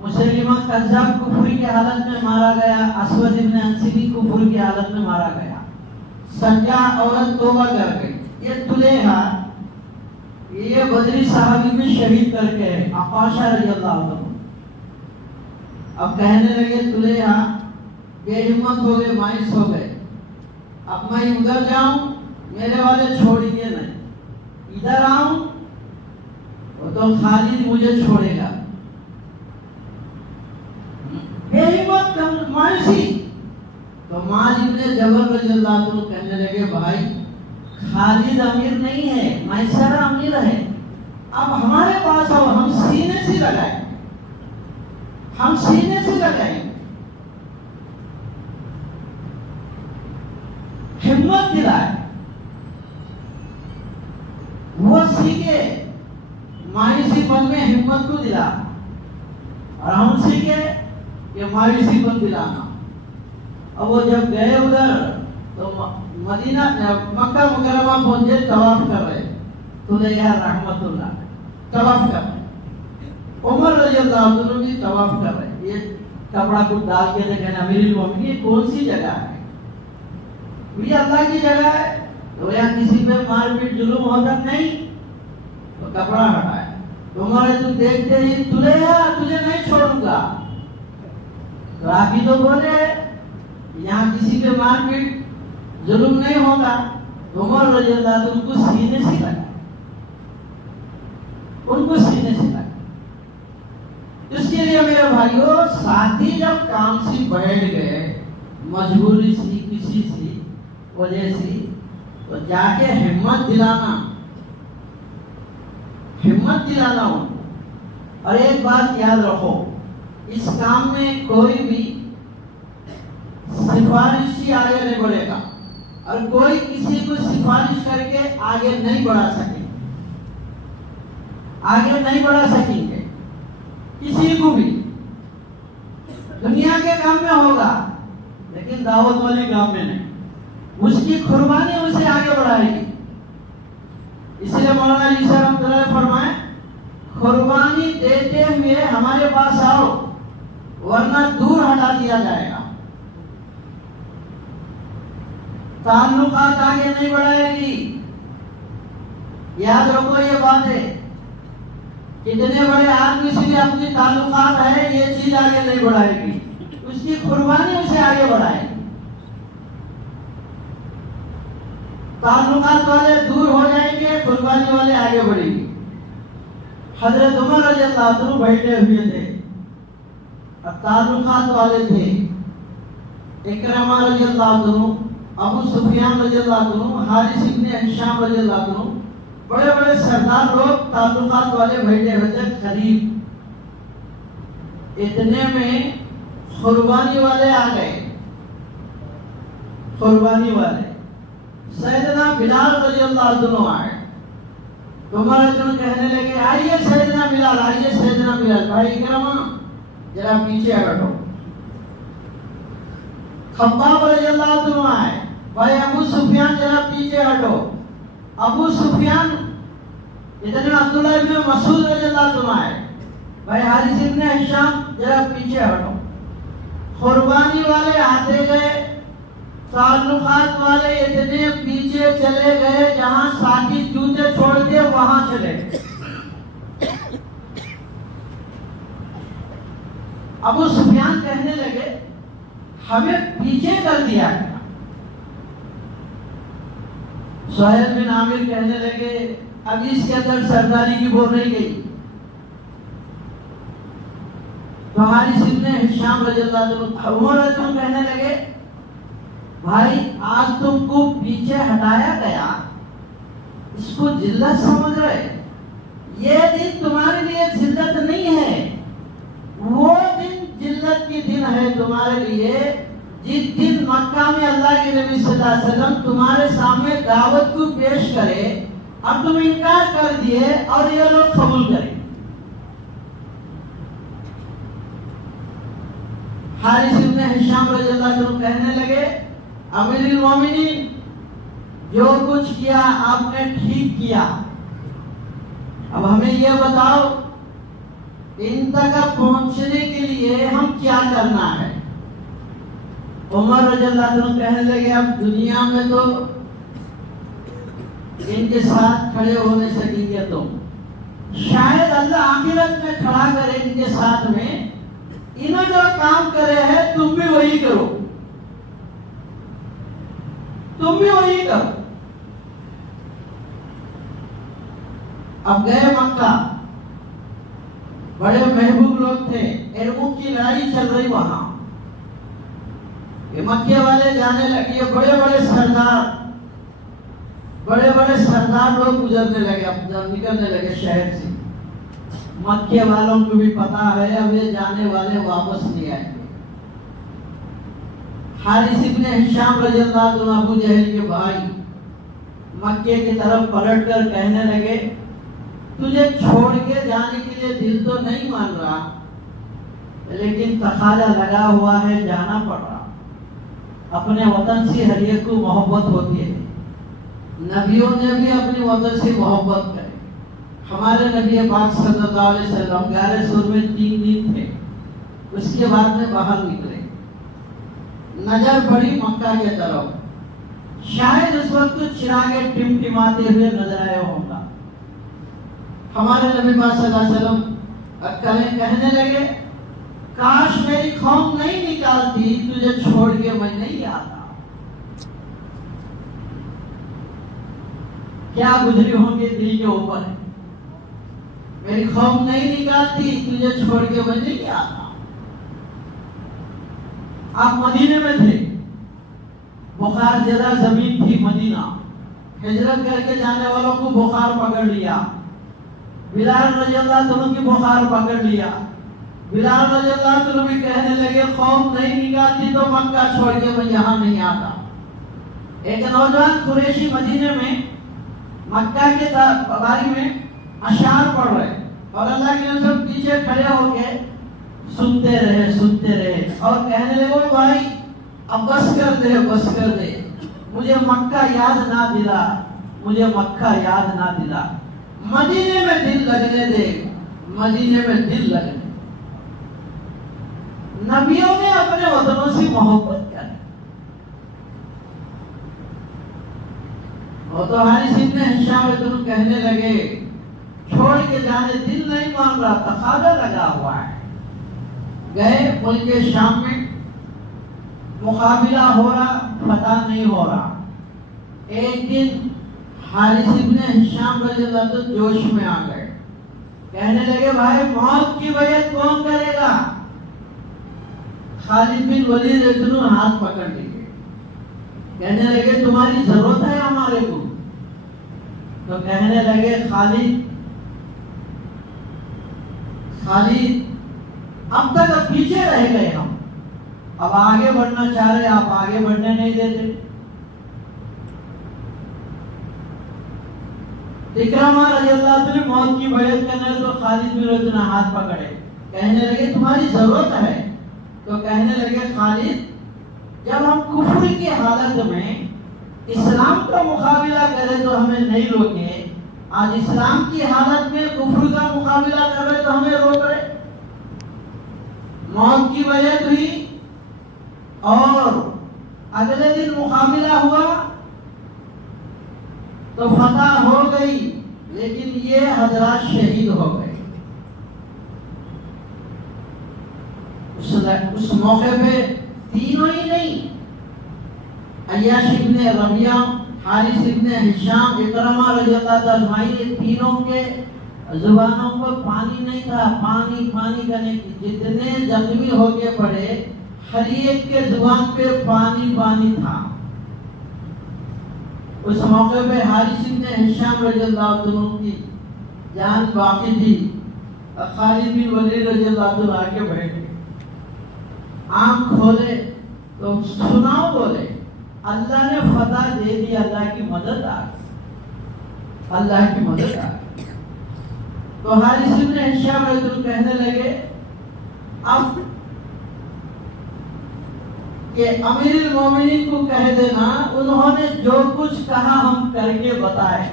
मुसलिमा कज्जाब कुफरी की हालत में मारा गया, असवद इब्ने अंसी भी कुफरी की हालत में मारा गया। सज्जा औरत तौबा कर गई। ये तुलेहा ये बदरी साहबी में शहीद करके है, आकाशा रज़ियल्लाहु अन्हु। अब कहने लगे तुलेहा बेहिम्मत हो गए, मायूस हो गए, अब मैं उधर जाऊं मेरे वाले छोड़ेंगे नहीं, इधर आऊं तो खालिद मुझे छोड़ेगा। बेहिम्मत मायूसी। तो माज इब्ने जबल रज़ियल्लाहु अन्हु कहने लगे, भाई खालिद अमीर नहीं है, मैसरा अमीर है। अब हमारे पास आओ, हम सीने से लगाए, हम सीने से लगाए। हिम्मत दिलाए, वो सीखे मायूसीपन में हिम्मत को दिला, और हम सीखे कि मायूसी को दिलाना। अब वो जब गए उधर तो मदीना मक्का मुकर्रमा पहुंचे, तवाफ कर रहे, तुलेहा रहमतुल्लाह तवाफ कर रहे, उमर रज़ियल्लाहु अन्हु भी तवाफ कर रहे। ये कपड़ा को डाल के देखे अमीरुल मोमिनीन, कौन सी जगह है, ये अल्लाह की जगह है, तो यहाँ किसी पे मारपीट जुल्म होता नहीं। तो कपड़ा हटाया, तुम्हारे तुम देखते ही तुलेहा तुझे नहीं छोड़ूंगा। तो आप ही तो बोले यहाँ किसी पे मारपीट जुल्म नहीं होगा। उमर रज़ियल्लाहु अन्हु उनको सीने से लगा, उनको सीने से लगा। इसके लिए मेरे भाइयों, साथी जब काम से बैठ गए मजबूरी से, किसी से वजह से, तो जाके हिम्मत दिलाना, हिम्मत दिलाना उनको। और एक बात याद रखो, इस काम में कोई भी सिफारिशी आगे नहीं बढ़ेगा और कोई किसी को सिफारिश करके आगे नहीं बढ़ा सकेंगे, आगे नहीं बढ़ा सकेंगे किसी को भी। दुनिया के काम में होगा लेकिन दावत वाली काम में नहीं। उसकी कुर्बानी उसे आगे बढ़ाएगी। इसलिए मौलाना ईसा रहमतुल्लाह फरमाए, कुर्बानी देते हुए हमारे पास आओ वरना दूर हटा दिया जाएगा। ताल्लुकात आगे नहीं बढ़ाएगी। याद रखो ये बात है। कितने बड़े आदमी से भी अपनी ताल्लुकात है, ये चीज आगे नहीं बढ़ाएगी, उसकी कुर्बानी उसे आगे बढ़ाएगी। ताल्लुकात वाले दूर हो जाएंगे, कुर्बानी वाले आगे बढ़ेंगे। हजरत उमर रज़ियल्लाहु अन्हु बैठे हुए थे और ताल्लुकात वाले थे। इकरमा रज़ियल्लाहु अन्हु, अबू सुफियान रज़ियल्लाहु अन्हु, हारिस इब्न हिशाम रज़ियल्लाहु अन्हु, बड़े बड़े सरदार लोग ताल्लुकात वाले बैठे हुए थे करीब। इतने में कुर्बानी वाले आ गए। कुर्बानी वाले सैयदना बिलाल रज़ियल्लाहु अन्हु आए। उमर रज़ियल्लाहु कहने लगे, आइए सैयदना बिलाल, आइए सैयदना बिलाल। भाई इकरमा जरा पीछे हटो। खब्बाब रज़ियल्लाहु अन्हु आए, भाई अबू सुफियान जरा पीछे हटो। अबू सुफियान, इतने अब्दुल्लाह इब्न मसूद रज़ियल्लाहु अन्हु आए, भाई हारिस इब्न हिशाम जरा पीछे हटो। कुर्बानी वाले आते गए, ताल्लुकात वाले इतने पीछे चले गए जहां साथी जूते छोड़ के वहां चले गए। अबू सुफियान कहने लगे, हमें पीछे कर दिया गया। सुहैल बिन आमिर कहने लगे, अब इसके अंदर सरदारी की बोल रही गई। तो हारिस इब्न हिशाम रज़ियल्लाहु अन्हु, उमर रज़ियल्लाहु कहने लगे, भाई आज तुमको पीछे हटाया गया, इसको जिल्लत समझ रहे? ये दिन तुम्हारे लिए जिल्लत नहीं है, वो दिन जिल्लत की दिन है तुम्हारे लिए जिस दिन मक्का में अल्लाह के नबी सल्लल्लाहु अलैहि वसल्लम तुम्हारे सामने दावत को पेश करे, अब तुम इनकार कर दिए और ये लोग कबूल करें। हारिस इब्न हिशाम रज़ियल्लाहु अन्हु कहने लगे, अमीरुल मोमिनीन, जो कुछ किया आपने ठीक किया, अब हमें यह बताओ इन तक पहुंचने के लिए हम क्या करना है? उमर रज़ियल्लाहु अन्हु कहने लगे, अब दुनिया में तो इनके साथ खड़े हो नहीं सकेंगे तुम, शायद अल्लाह आखिरत में खड़ा करे इनके साथ में। इन्होंने जो काम करे हैं तुम भी वही करो, तुम भी वही करो। अब गए मक्का, बड़े महबूब लोग थे, एरमुक की लड़ाई चल रही वहां। ये मक्के वाले जाने लगे, बड़े बड़े सरदार लोग गुजरने लगे, निकलने लगे शहर से। मक्के वालों को भी पता है अब ये जाने वाले वापस नहीं आएंगे। हारिस इब्न हिशाम रज़ियल्लाहु अन्हु अबू जहल के भाई मक्के की तरफ पलटकर कहने लगे, तुझे छोड़ के जाने के लिए दिल तो नहीं मान रहा, लेकिन तकाजा लगा हुआ है, जाना पड़ रहा। अपने वतन से हर एक को मोहब्बत होती है। नबियों ने भी अपने वतन से मोहब्बत करे। हमारे नबी पाक सल्लल्लाहु अलैहि वसल्लम गारे सूर में 3 दिन थे, उसके बाद में बाहर निकले, नजर पड़ी मक्का के तरफ। शायद उस वक्त तो चिरागे टिमटिमाते हुए नजर आया होगा। हमारे नबी पाक सल्लल्लाहु अलैहि वसल्लम कहने लगे, काश मेरी कौम नहीं निकालती, तुझे छोड़ के मैं नहीं आता। क्या गुजरी होंगे दिल के ऊपर, मेरी कौम नहीं निकालती, तुझे छोड़ के मैं नहीं आता। आप मदीने में थे, बुखार जरा जमीन थी मदीना, हिजरत करके जाने वालों को बुखार पकड़ लिया। बिलाल रज़ियल्लाहु अन्हु की बुखार पकड़ लिया। बिलाल रज़ियल्लाहु अन्हु भी कहने लगे खौफ नहीं निकालती तो मक्का छोड़ के मैं यहाँ नहीं आता। एक नौजवान कुरैशी मदीने में मक्का के बारे में अशार पढ़ रहे और अल्लाह के रसूल पीछे खड़े होके सुनते रहे और कहने लगे भाई अब बस कर दे, मुझे मक्का याद ना दिला, मुझे मक्का याद ना दिला, मदीने में दिल लगने दे, मदीने में दिल लगने। नबियों ने अपने वतनों से मोहब्बत करी। और तो हारिस इब्न हिशाम कहने लगे छोड़ के जाने दिल नहीं मान रहा, तकादा लगा हुआ है। गए मुल्क शाम में, मुकाबिला हो रहा, फतह नहीं हो रहा। एक दिन हारिस इब्न हिशाम रज़ियल्लाहु अन्हु जोश में आ गए, कहने लगे भाई मौत की बैयत कौन करेगा? खालिद बिन वलीद इब्न हाथ पकड़ लिए, कहने लगे तुम्हारी जरूरत है हमारे को। तो कहने लगे खालिद अब तक पीछे रह गए हम, अब आगे बढ़ना चाह रहे, आप आगे बढ़ने नहीं देते। इकरामा रज़ियल्लाहु अन्हु मौत की बैयत करने तो खालिद बिन वलीद ने हाथ पकड़े, कहने लगे तुम्हारी जरूरत है। तो कहने लगे खालिद जब हम कुफ्र की हालत में इस्लाम का मुकाबला करें तो हमें नहीं रोके, आज इस्लाम की हालत में कुफ्र का मुकाबला कर रहे तो हमें रोक रहे। मौत की बैयत हुई और अगले दिन मुकाबला हुआ तो फतह हो गई, लेकिन ये हजरात शहीद हो गए। उस मौके पे तीनों ही नहीं, अय्याश इब्न रबिया, हारिस इब्न हिशाम, इकरमा रज़ियल्लाहु अन्हु, ये तीनों के जुबानों पर पानी नहीं था। पानी करने की जितने जख्मी होके पड़े, हर एक के जुबान पे पानी था। उस मौके पे हारिस इब्न हिशाम रज़ियल्लाहु अन्हु की जान बाकी थी। खालिद बिन वलीद रज़ियल्लाहु अन्हु आके बैठे, आंख खोले तो सुनाओ, बोले अल्लाह ने फतह दे दी, अल्लाह की मदद आ गई, अल्लाह की मदद आ गई। तो हारिस इब्न हिशाम कहने लगे अब कि अमीरुल मोमिनीन को कह देना उन्होंने जो कुछ कहा हम करके बताए,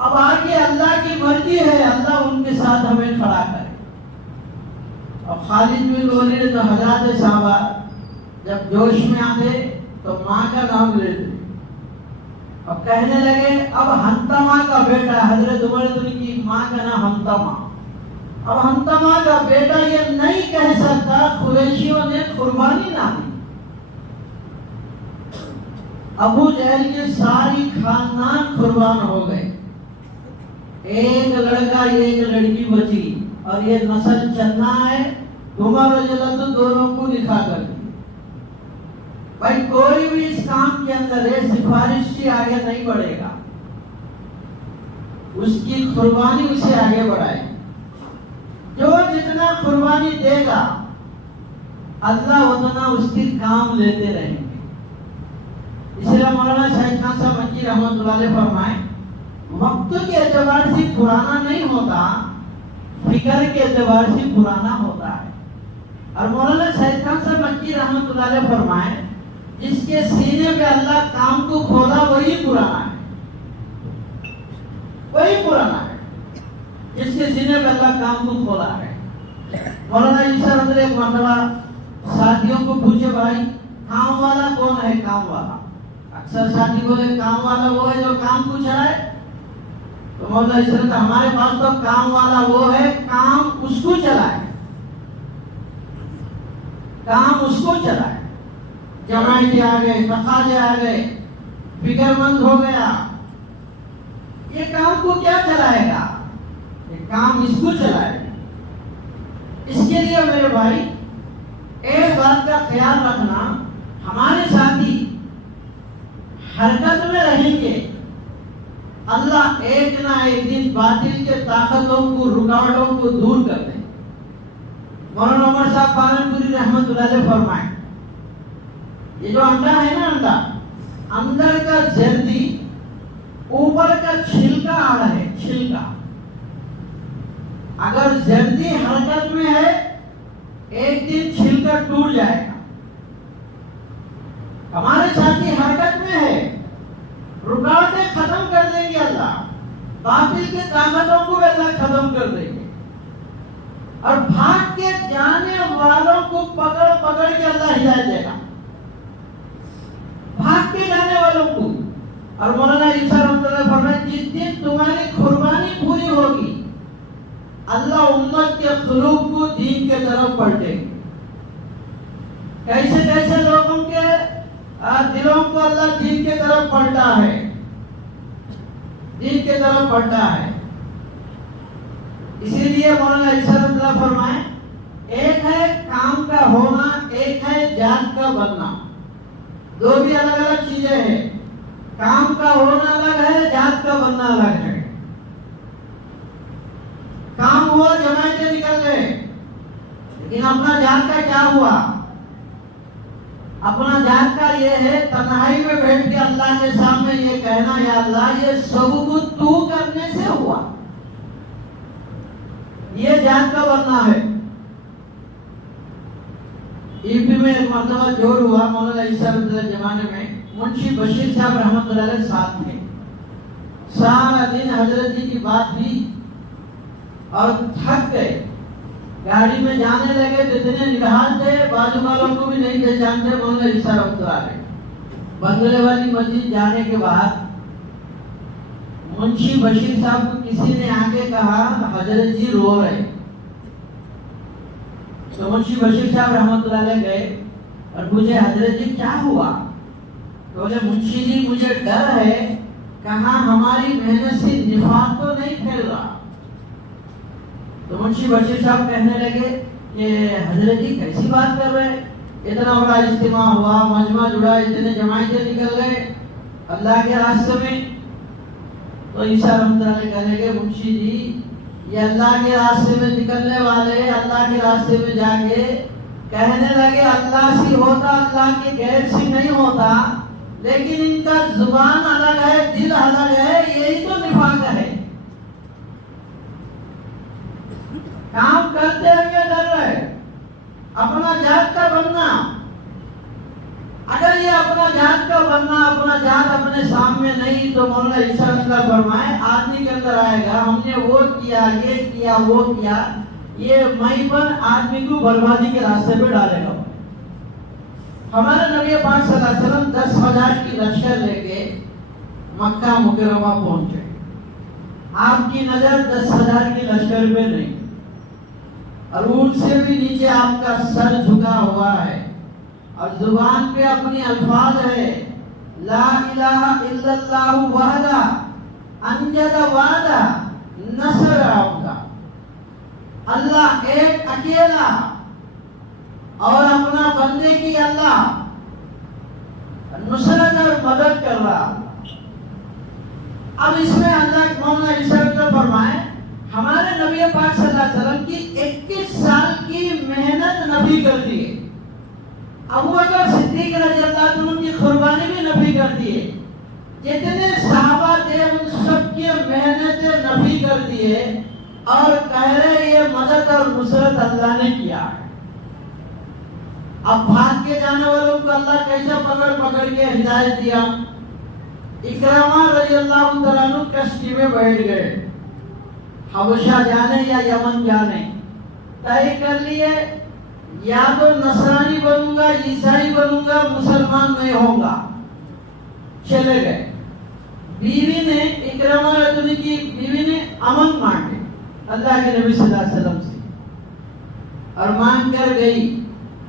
अब आगे अल्लाह की मर्जी है, अल्लाह उनके साथ हमें खड़ा करे। और खालिद बिन वलीद तो हज़रत साहबा जब जोश में आ गए तो माँ का नाम ले लिया और कहने लगे अब हंतमा का बेटा, हजरत उमर की माँ का नाम हंतमा, अब हंतमा का बेटा ये नहीं कह सकता कुरैशियों ने कुर्बानी ना दी। अबू जहल के सारी खानदान कुर्बान हो गए, एक लड़का एक लड़की बची और ये नस्ल चलना है। उमर रज़ियल्लाहु अन्हु दोनों को लिखा कर दिया, भाई कोई भी इस काम के अंदर है सिफारिश से आगे नहीं बढ़ेगा, उसकी कुर्बानी उसे आगे बढ़ाए। जो जितना कुर्बानी देगा अल्लाह उतना उसके काम लेते रहेंगे। इसलिए मौलाना शाहिद खान साहब मक्की रहमतुल्लाह अलैह फरमाए वक्त के एतबार से पुराना नहीं होता, फिक्र के एतबार से पुराना होता है। और मौलाना शाहिद खान साहब मक्की रहमतुल्लाह अलैह फरमाए जिसके सीने पे अल्लाह काम को खोला वही पुराना है, वही पुराना है जिसके सीने पे अल्लाह काम को खोला है। मौलाना ईसा रज़ी एक मरतबा साथियों को पूछे भाई काम वाला कौन है? काम वाला, अक्सर साथी बोले काम वाला वो है जो काम को चलाए। तो मौलाना ईसा हमारे पास तो काम वाला वो है काम उसको चलाए, काम उसको चलाए। जमायतें आ गए, तकाजे आ गए, फिक्रमंद हो गया, ये काम को क्या चलाएगा? ये काम इसको चलाएगा। इसके लिए मेरे भाई एक बात का ख्याल रखना, हमारे साथी हरकत में रहेंगे अल्लाह एक ना एक दिन बातिल के ताकतों को, रुकावटों को दूर कर दे। मौलाना उमर साहब पालनपुरी रहमतुल्लाह अलैह फरमाए, ये जो अंडा है ना, अंडा अंदर का जर्दी, ऊपर का छिलका आड़ा है, छिलका। अगर जर्दी हरकत में है, एक दिन छिलका टूट जाएगा। हमारे साथी हरकत में है, रुकावटें खत्म कर देंगे अल्लाह, बातिल के ताकतों को अल्लाह खत्म कर देंगे, और भाग के जाने वालों को पकड़ पकड़ के अल्लाह हिदायत देगा, भाग के जाने वालों को। और मौलाना ईसा रहमतुल्लाह फरमाए, जिस दिन तुम्हारी कुर्बानी पूरी होगी, अल्लाह उम्मत के खुलूब को दीन के तरफ पलटेंगे। कैसे कैसे लोगों के दिलों को अल्लाह दीन के तरफ पलटा है, दीन के तरफ पलटा है। इसीलिए मौलाना ईसा रहमतुल्लाह फरमाए, एक है काम का होना, एक है जात का बनना। दो भी अलग अलग चीजें हैं। काम का होना अलग है, जात का बनना अलग है। काम हुआ, जमायतें निकल गए, लेकिन अपना जात का क्या हुआ? अपना जात का ये है, तन्हाई में बैठ के अल्लाह के सामने ये कहना, या अल्लाह ये सब कुछ तू करने से हुआ। ये जात का बनना है। यूपी में एक मर्तबा जोर हुआ, मौलाना ईसा रहमतुल्लाह जमाने में मुंशी बशीर साहब रहमतुल्लाह अलैह साथ थे। सारा दिन हजरत जी की बात हुई और थक गए, गाड़ी में जाने लगे, जितने निहाल थे बाजू वालों को भी नहीं पहचानते। मौलाना ईसा रहमतुल्लाह अलैह बंगले वाली मस्जिद जाने के बाद मुंशी बशीर साहब को किसी ने आके कहा, हजरत जी रो रहे। तो मुंशी बशीर साहब रहमतुल्लाह अलैह गए और पूछे, हजरत जी क्या हुआ? तो बोले, मुंशी जी मुझे डर है, कहाँ हमारी मेहनत से निफाक तो नहीं फैल रहा। तो मुंशी बशीर साहब कहने लगे कि हजरत जी कैसी बात कर रहे हैं, इतना बड़ा इज्तिमा हुआ, मजमा जुड़ा, इतने जमायतें निकल गए अल्लाह के रास्ते में। तो ईसा रहमतुल्लाह अलैह कहने लगे, मुंशी जी ये अल्लाह के रास्ते में निकलने वाले अल्लाह के रास्ते में जाके कहने लगे अल्लाह से होता, अल्लाह के गैर से नहीं होता, लेकिन इनका जुबान अलग है, दिल अलग है, यही तो निफाक है। काम करते हुए डर रहे, अपना जात का बनना। अगर ये अपना जात का बनना, अपना जात अपने सामने नहीं, तो मौलाना ईसा रहमतुल्लाह फरमाए, आदमी के अंदर आएगा, हमने वो किया, ये किया, वो किया, ये मैंपन आदमी को बर्बादी के रास्ते पे डालेगा। हमारे नबी पाक सल्लल्लाहु अलैहि वसल्लम 10,000 की लश्कर लेके मक्का मुकर्रमा पहुंचे। आपकी नजर 10,000 की लश्कर पे नहीं, और उनसे भी नीचे आपका सर झुका हुआ है, और जुबान पे अपनी अल्फाज है, ला इलाहा इल्लल्लाह वहदा अंजद वादा नसर आपका। अल्लाह एक अकेला, और अपना बंदे की अल्लाह नुसरत और मदद कर रहा। अब इसमें अल्लाह मौलाना ईसा फरमाए, हमारे नबी पाक सल्लल्लाहु अलैहि वसल्लम की 21 साल की मेहनत नबी कर दी है। अबू बकर सिद्दीक रज़ियल्लाहु अन्हु की कुर्बानी भी नबी कर दी है। जितने सहाबा थे उन सब की मेहनत नबी कर दी है, और कह रहे ये मदद और नुसरत अल्लाह ने किया है। अब भाग के जाने वालों को अल्लाह कैसे पकड़ पकड़ के हिदायत दिया। इकरामा रज़ियल्लाहु तआला अन्हु कश्ती में बैठ गए, हबशा जाने या यमन जाने तय कर लिए, या तो नसरानी बनूंगा, ईसाई बनूंगा, मुसलमान नहीं होगा। चले गए। बीवी ने, इकरामा रज़ियल्लाहु की बीवी ने अमन मांगे अल्लाह के नबी सल्लल्लाहु अलैहि वसल्लम से, और मांग कर गई,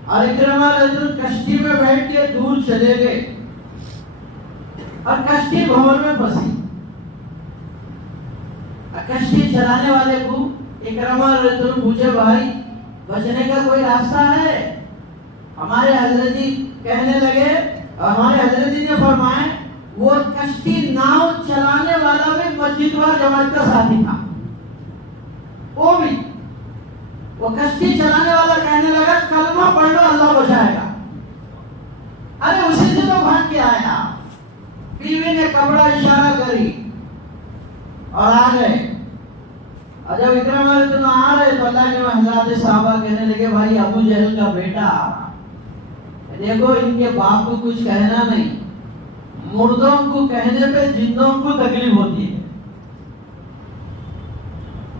और इकरामा रज़ियल्लाहु कश्ती में बैठ के दूर चले गए, और कश्ती भंवर में फंसी। कश्ती चलाने वाले को इकरामा रज़ियल्लाहु पूछे, भाई बचने का कोई रास्ता है? हमारे हजरत जी कहने लगे, हमारे हजरत जी ने फरमाए, वो कश्ती नाव चलाने वाला भी उम्मीदवार जमात का साथी था, वो भी वो कश्ती चलाने वाला कहने लगा कलमा पढ़ लो अल्लाह बचाएगा। अरे उसी से तो भाग के आया। बीवी ने कपड़ा इशारा करी और आ गए। और जब इकराम तुम आ रहे तो अल्लाह के हज़रात साहबा कहने लगे भाई अबू जहल का बेटा आ रहा, देखो इनके बाप को कुछ कहना नहीं, मुर्दों को कहने पे जिंदों को तकलीफ होती है।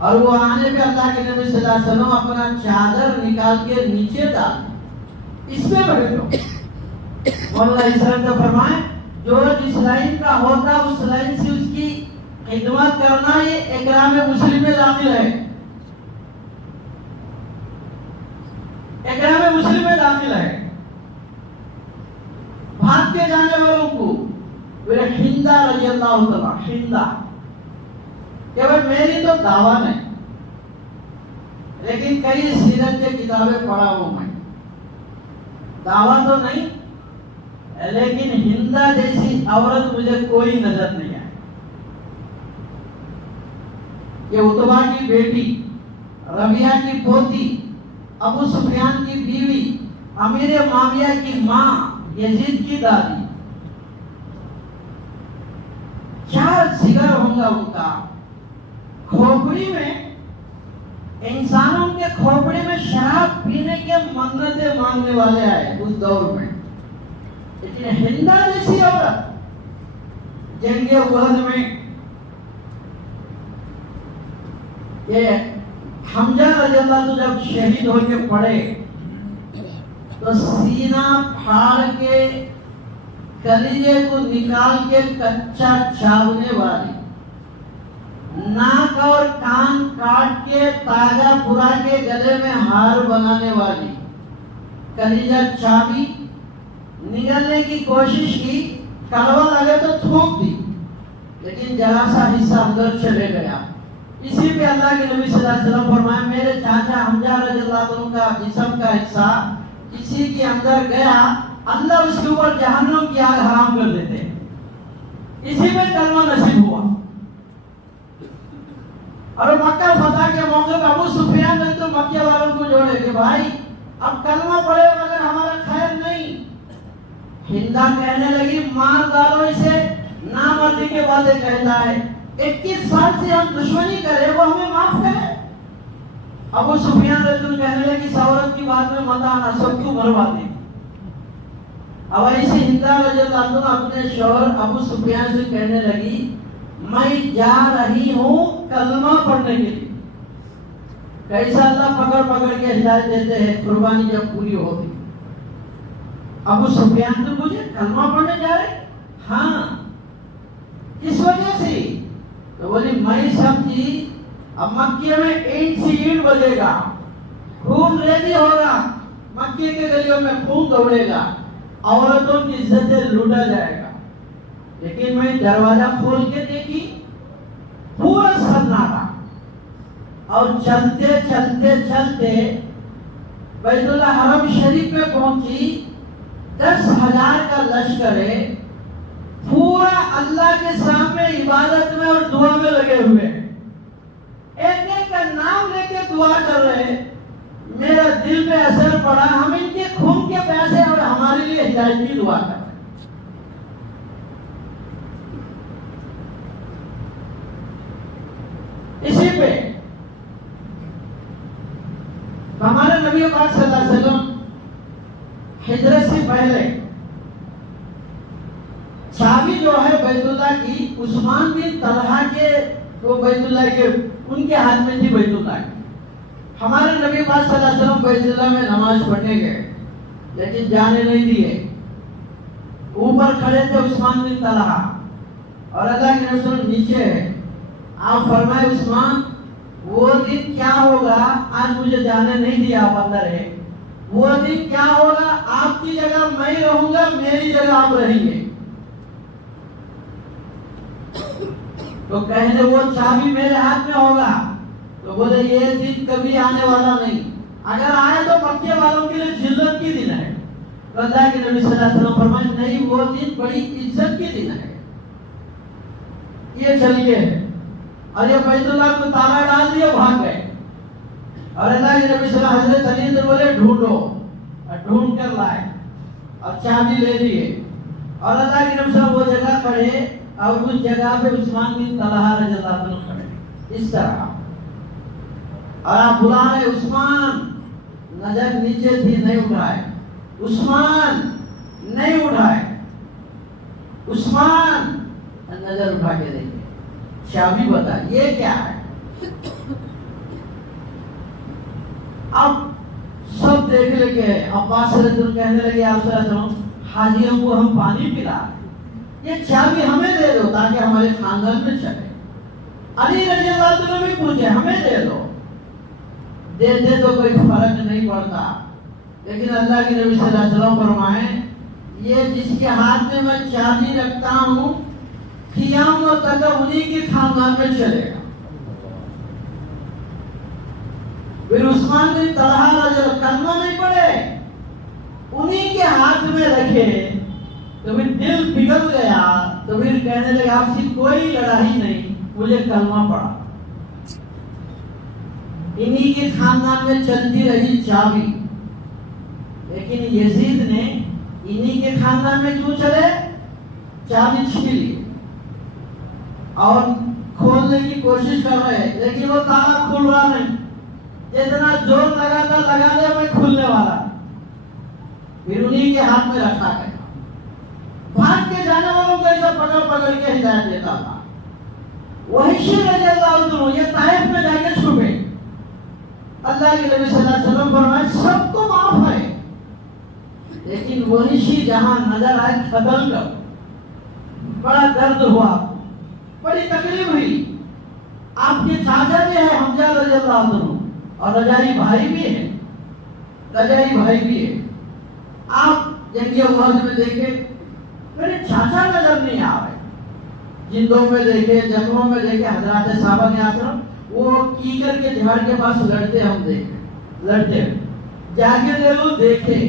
और वो आने पे अल्लाह के नबी सल्लल्लाहु अलैहि वसल्लम अपना चादर निकाल के नीचे डाल, इसमें बैठो। मौला इस्लाम तो फरमाए जो जिस लाइन का होता उस लाइन से उसकी खिदमत करना ये इकराम मुस्लिम में दाखिल है, इकराम मुस्लिम में दाखिल है। भाग के जाने वालों को हिंदा रज़ी अल्लाह तआला, हिंदा कि भाई मेरी तो दावा नहीं, लेकिन कई सीरत की किताबें पढ़ा हूं मैं, दावा तो नहीं, लेकिन हिंदा जैसी औरत मुझे कोई नजर नहीं आई। ये उतबा की बेटी, रबिया की पोती, अबू सुफियान की बीवी, अमीर माविया की माँ, यजीद की दादी, क्या जिगर होगा उनका। खोपड़ी में, इंसानों के खोपड़ी में शराब पीने के मन्नतें मांगने वाले आए उस दौर में। लेकिन हिंदा जैसी औरत जंगे उहद में ये हमजा रज़ियल्लाहु अन्हु जब शहीद होके पड़े तो सीना फाड़ के कलीजे को निकाल के कच्चा छावने वाली, नाक और कान काट के ताजा पुरा के गले में हार बनाने वाली, कलीजा चाबी निगलने की कोशिश की, कड़वा लगे तो थूक दी, लेकिन जरा सा हिस्सा अंदर चले गया। इसी पे अल्लाह के नबी सल्लल्लाहु अलैहि वसल्लम फरमाए मेरे चाचा हमजा रज़ियल्लाहु अन्हु का जिस्म का हिस्सा किसी के अंदर गया, अल्लाह उसके ऊपर जहन्नम की आग हराम कर देते। इसी में कलमा नसीब हुआ। और मक्का फतह के मौके पर अबू सुफियान ने तो मक्के वालों को जोड़े कि भाई अब कलमा पढ़े मगर हमारा खैर नहीं। हिंदा कहने लगी मार डालो इसे, नामर्दी के बातें कहता है, 21 साल से हम दुश्मनी करे वो हमें माफ करे। अबू सुफियान कहने लगी इस औरत की बात में मत आना, सब क्यों बर्बादी। अब ऐसे हिंदा रज़ियल्लाहु अन्हु अपने शौहर अबू सुफियान से कहने लगी मैं जा रही हूँ कलमा पढ़ने के लिए। कैसा अल्लाह पकड़ पकड़ के हिदायत देते हैं कुर्बानी जब पूरी होगी। अबू सुफियान तो मुझे कलमा पढ़ने जा रहे, हाँ किस वजह से? तो बोली मैं समझी अब मक्के में ईंट से ईंट बजेगा, खून रेडी होगा, मक्के के गलियों में खून दौड़ेगा, औरतों की इज्जतें लूटा जाएगा। लेकिन मैं दरवाजा खोल के देखी पूरा सन्नाटा, और चलते चलते चलते बैतुल्लाह हरम शरीफ में पहुंची। 10,000 का लश्कर है, पूरा अल्लाह के सामने इबादत में और दुआ में लगे हुए, एक एक का नाम लेके दुआ कर रहे। मेरा दिल पे असर पड़ा, हम इनके खून के पैसे और हमारे लिए हिदायत की दुआ कर। इसी पे हमारे नबी पाक सल्लल्लाहु अलैहि वसल्लम हिजरत से पहले चाबी जो है बैतुल्लाह की उस्मान बिन तलहा के, वो बैतुल्लाह के उनके हाथ में थी बैतुल्लाह की। हमारे नबी पाक सल्लल्लाहु अलैहि वसल्लम बैतुल्लाह में नमाज पढ़ने गए, लेकिन जाने नहीं दिए। ऊपर खड़े थे उस्मान बिन तलहा और अल्लाह के रसूल नीचे है। आप फरमाए उस्मान वो दिन क्या होगा, आज मुझे जाने नहीं दिया, आप अंदर है, वो दिन क्या होगा, आपकी जगह मैं रहूंगा, मेरी जगह आप रहेंगे। तो कहने वो चाबी मेरे हाथ में होगा। तो बोले ये दिन कभी आने वाला नहीं, अगर आए तो मक्के वालों के लिए जिल्लत की दिन है। तो अल्लाह के नबी सल्लल्लाहु अलैहि वसल्लम फरमाए नहीं, वो दिन बड़ी इज्जत की दिन है। ये चलिए और ये बैतुल्लाह को ताला डाल दिया, भाग गए। और अल्लाह के नबी सल्लल्लाहु अलैहि वसल्लम हज़रत अली से बोले ढूंढो, और ढूंढ कर लाए और चाबी ले लिए। और अल्लाह के नबी सल्लल्लाहु वो जगह खड़े और उस जगह पे उस्मान बिन तलहा रज़ियल्लाहु अन्हु खड़े इस तरह। और आप बुला रहे उस्मान, नजर नीचे थी, नहीं उठाए। उस्मान नहीं उठाए। उस्मान नजर उठा के देखे, चाबी बता ये क्या है। अब सब देख लगे। अब्बास रज़ियल्लाहु कहने लगे हाजियों को हम पानी पिला, ये चाबी हमें दे दो ताकि हमारे खानदान में चले। अली रज़ियल्लाहु अन्हु भी पूछे हमें दे दो, देते तो कोई फर्क नहीं पड़ता, लेकिन अल्लाह के नबी सल्लल्लाहु अलैहि वसल्लम फरमाए ये जिसके हाथ में मैं चाबी रखता हूँ क़यामत तक उन्हीं के खानदान में चलेगा। फिर उस्मान बिन तलहा रज़ियल्लाहु कलमा नहीं पड़े, उन्हीं के हाथ में रखे तो फिर दिल पिघल गया। तो फिर कहने लगे आपसे कोई लड़ाई नहीं, मुझे कलमा पड़ा। इन्हीं के खानदान में चलती रही चाबी, लेकिन यजीद ने इन्हीं के खानदान में क्यों चले, चाबी छीन ली और खोलने की कोशिश कर रहे, लेकिन वो ताला खुल रहा नहीं। जितना जोर लगाता लगा ले मैं खुलने वाला। फिर उन्हीं के हाथ में रखा गया। भाग के जाने वालों को ऐसा पकड़ पकड़ के हिदायत देता था। वही रज़ियल्लाहु अन्हु ये ताइफ में जाके छुपे। अल्लाह के नबी सल्लल्लाहु अलैहि वसल्लम फरमाए सबको माफ है, लेकिन वही जहां नजर आए खतल का बड़ा दर्द हुआ, बड़ी तकलीफ हुई। आपके चाचा भी है हमजा रज़ियल्लाहु अन्हु और रजाई भाई भी है, रजाई भाई भी है। आप जंग उहद में देखे मेरे चाचा नजर नहीं आ रहे, जिंदों में देखे, जंगलों में देखे, हजरत साहबा के आश्रम वो कीकर के झाड़ के पास लड़ते हम देखे, लड़ते जाके देखो देखे,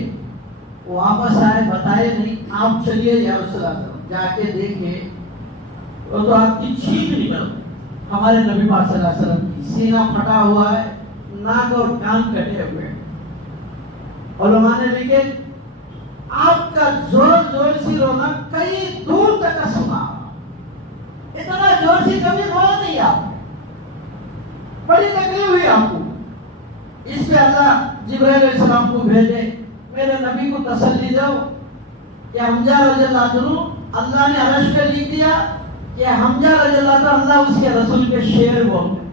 वो वापस आए बताए नहीं। आप चलिए या जाके देखे वो तो आपकी छींक निकल, हमारे नबी पाक सल्लल्लाहु अलैहि वसल्लम की सीना फटा हुआ है, नाक और कान कटे हुए हैं। उलमा ने लिखे आपका जोर जोर से रोना कई दूर तक सुना, इतना जोर से कभी रोना नहीं आपने, बड़ी तकलीफ हुई आपको। इस पे अल्लाह जिब्राइल अलैहिस्सलाम को भेजे, मेरे नबी को तसल्ली दो कि हमजा रज़ियल्लाहु अन्हु अल्लाह ने अर्श पे लिख दिया कि हमजा रज़ियल्लाहु अन्हु अल्लाह उसके रसूल के शेर बोल गए,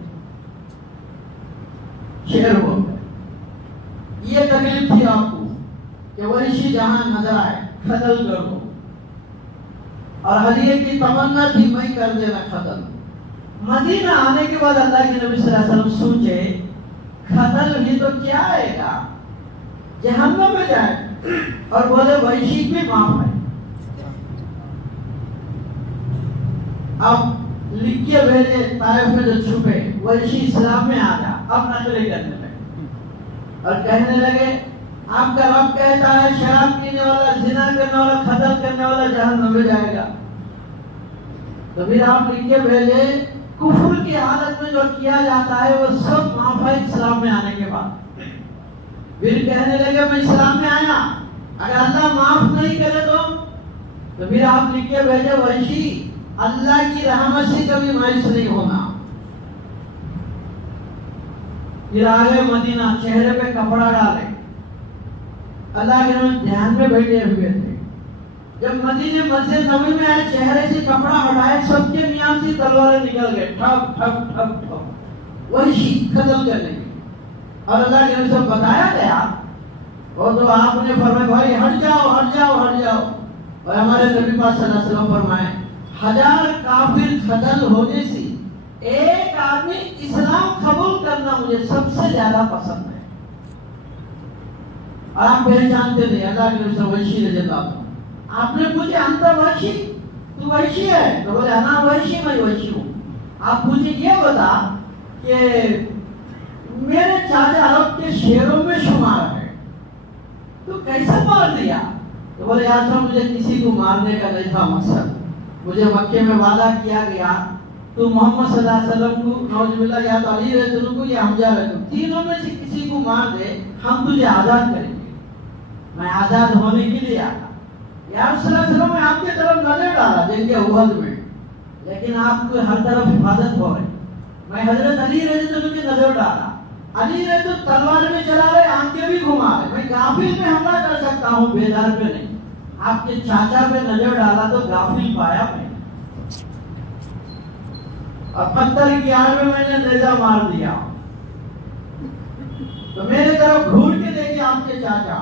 शेर बोल गए। ये तकलीफ थी आपको कि वही जहां नजर आए खतल कर दो, और हलिये की तमन्ना थी मैं कर देना खतल। मदीना आने के बाद अल्लाह के नबी सल्लल्लाहु अलैहि वसल्लम सोचे खतल भी तो क्या आएगा, जहन्नम में जाए, और बोले वैशी भी माफ है। अब लिख के भेजे ताइफ में जो छुपे, वैशी इस्लाम में आ जा, अब नकली करने लगे और कहने लगे आपका रब कहता है शराब पीने वाला, जिना करने वाला, खतल करने वाला जहन्नम में जाएगा। तो फिर आप लिख के भेजे कुफ्र की हालत में जो किया जाता है वो सब माफ है इस्लाम में आने के बाद। फिर कहने लगे मैं इस्लाम में आया, अगर अल्लाह माफ नहीं करे तो फिर आप लिख के भेजे वैशी अल्लाह की रहमत से कभी मायूस नहीं होना। फिर आगे मदीना, चेहरे पे कपड़ा डाले, अल्लाह के नबी ध्यान में बैठे हुए थे। जब मदीने मस्जिद नबी में आए, चेहरे से कपड़ा हटाए, सबके मियां से तलवारें निकल गए, ठप ठप ठप ठप, वही खत्म कर लेंगे। और अल्लाह के नबी से बताया गया, वो तो आपने फरमाया भाई हट जाओ हट जाओ हट जाओ। और हमारे नबी पाक सल्लल्लाहु अलैहि वसल्लम फरमाए 1000 काफिर खत्ल होने से एक आदमी इस्लाम कबूल करना मुझे सबसे ज्यादा पसंद है। आप पहचानते नहीं अल्लाह के नबी वैशी रज़ियल्लाहु अन्हु। आपने पूछे अंतर वैशी, तू वैशी है? तो बोले अना वैशी, मैं वैशी हूँ। आप पूछे ये बता कि मेरे चाचा अरब के शेरों में शुमार है, तो कैसे मार दिया? तो बोले यार मुझे किसी को मारने का नहीं था मकसद, मुझे मक्के में वादा किया गया तो मोहम्मद सल्लल्लाहु अलैहि वसल्लम को नौजुबिल्लाह या तो अली रज़ियल्लाहु को या हमजा रज़ियल्लाहु, तीनों में से किसी को मार दे हम तुझे आजाद करेंगे, मैं आजाद होने के लिए आया। या रसूलुल्लाह सल्लल्लाहु अलैहि वसल्लम ने आपकी तरफ नजर डाला जिनके उहद में, लेकिन आपको हर तरफ हिफाजत हो रही। मैं हजरत अली रज़ियल्लाहु की नजर डाला, अली रज़ियल्लाहु तलवार भी चला रहे, आंखें भी घुमा रहे, मैं गाफिल पे हमला कर सकता हूँ, बेदार पे नहीं। आपके चाचा पे नजर डाला तो गाफिल पाया मैं, और पत्थर की आड़ में मैंने नेजा मार दिया। तो मेरे तरफ घूर के देखे आपके चाचा,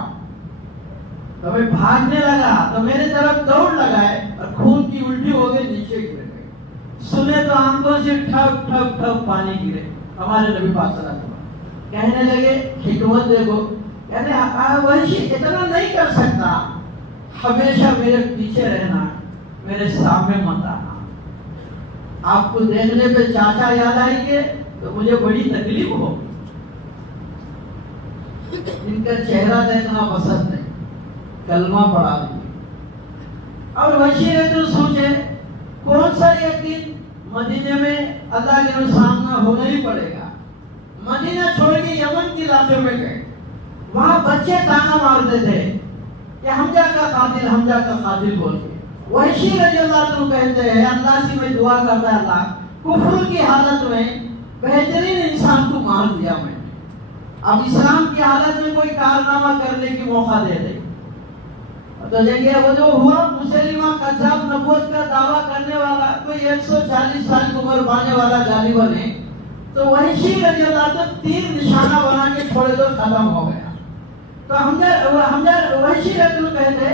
तो मैं भागने लगा तो मेरे तरफ दौड़ लगाए और खून की उल्टी हो गई, नीचे गिर गए। सुने तो आंखों से ठप ठप ठप पानी गिरे। हमारे नबी पाक सल्लल्लाहु अलैहि वसल्लम कहने लगे हिकमत देखो, कहने वही इतना नहीं कर सकता, हमेशा मेरे पीछे रहना, मेरे सामने मत आना। आपको देखने पे चाचा याद आएंगे तो मुझे बड़ी तकलीफ हो, इनका चेहरा देखना पसंद नहीं, कलमा पढ़ा दिए। और वही है तो सोचे कौन सा यकीन मदीने में अल्लाह के सामना होना ही पड़ेगा। मदीना छोड़ के यमन के इलाके में गए, वहां बच्चे ताना मारते थे कि हमजा का कातिल बोल के। वही रज़ियल्लाहु अन्हु कहते हैं अल्लाह से मैं दुआ करता है, अल्लाह कुफ्र की हालत में बेहतरीन इंसान को मार दिया मैंने, अब इस्लाम की हालत में कोई कारनामा करने की मौका दे दे। तो देखिए वो जो हुआ, मुसलिमा कज़्ज़ाब नबूवत का दावा करने वाला, कोई 140 साल की उम्र पाने वाला गालिब ने, तो वही रज़ियल्लाहु अन्हु तीर निशाना बना के छोड़े तो खत्म हो गया। तो हमजा वही रज़ियल्लाहु कहते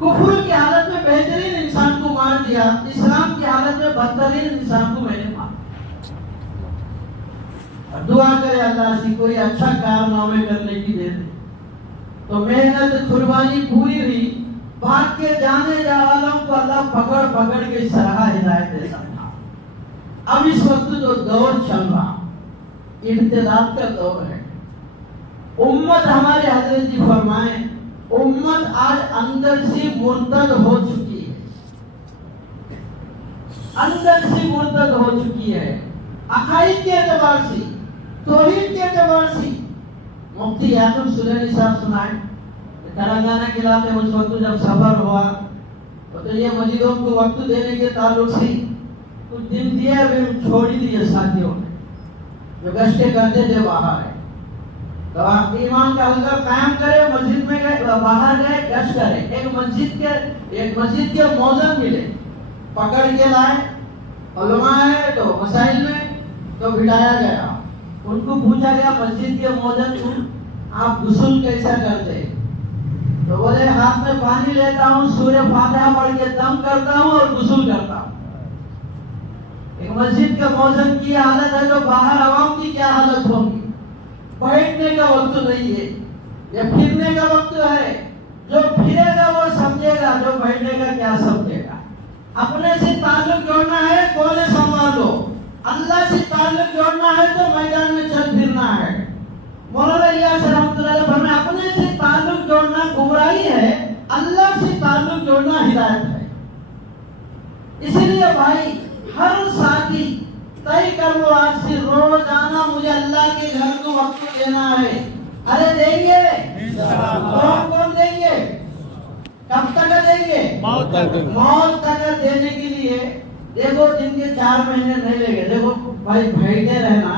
कुफ्र की हालत में बेहतरीन इंसान को मार दिया, इस्लाम की हालत में बदतरीन इंसान को मैंने मारा। दुआ करे अल्लाह से कोई अच्छा कारनामे करने की दे दे। तो मेहनत कुर्बानी पूरी हुई, भाग के जाने जा वालों को अल्लाह पकड़ पकड़ के सराहा, हिदायत देता था। अब इस वक्त जो दौर चल रहा, इर्तिदाद का दौर है। उम्मत हमारे हजरत जी फरमाए, उम्मत आज अंदर से मुर्तद हो चुकी है, अंदर से मुर्तद हो चुकी है, अकाईद के एतबार से, तौहीद के एतबार से। मुफ्ती याकूब सुलैनी साहब सुनाए तेलंगाना के इलाके में उस वक्त जब सफर हुआ तो ये मस्जिदों को वक्त देने के ताल्लुक से कुछ दिन दिए, वे छोड़ ही दिए साथियों ने जो गश्ते करते थे बाहर है। तो आप ईमान का हल्का कायम करे, मस्जिद में गए, बाहर गए, गश्त करे, एक मस्जिद के मौजन मिले, पकड़ के लाए, उलमा है तो मसाइल में तो बिठाया गया। उनको पूछा गया मस्जिद के मौजन आप गुस्ल कैसा करते? तो बोले हाथ में पानी लेता हूँ, सूर्य फातिहा पढ़ के दम करता हूँ और गुस्ल करता हूँ। एक मस्जिद के मौजन की हालत है तो बाहर आवाम की क्या हालत होगी? बैठने का वक्त नहीं है, ये फिरने का वक्त है। जो फिरेगा वो समझेगा, जो बैठने का क्या समझेगा। अपने से ताल्लुक जोड़ना है, कोने संभालो। अल्लाह से ताल्लुक जोड़ना है तो मैदान में चल फिरना है। मौलाना इलियास रहमतुल्लाह अलैह फरमाया, अपने से ताल्लुक जोड़ना गुमराही है, अल्लाह से ताल्लुक जोड़ना हिदायत है। इसीलिए भाई हर साथी तय कर लो आज से, रोजाना मुझे अल्लाह के घर को वक्त देना है। अरे देंगे, कौन कौन देंगे? कब तक देंगे? मौत तक देने के लिए। देखो जिनके 4 महीने नहीं लगे, देखो भाई बैठे रहना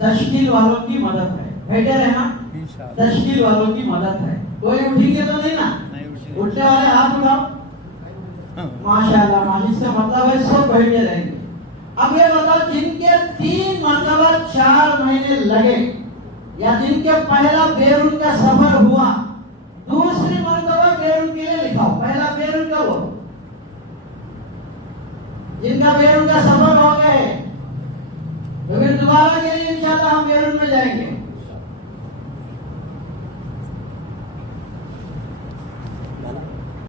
तश्कील वालों की मदद है, बैठे रहना तश्कील वालों की मदद है। कोई उठेंगे तो नहीं ना? उठने वाले हाथ उठाओ, माशाल्लाह मालिश का मतलब है सब बैठे रहेंगे। अब ये बताओ जिनके 3 मरतबा 4 महीने लगे, या जिनके पहला बैरून का सफर हुआ, दूसरी मरतबा बैरून के लिए लिखाओ। पहला बैरून का हुआ, जिनका बैरून का सफर हो गए तो फिर दोबारा के लिए इंशाअल्लाह हम बैरून में जाएंगे।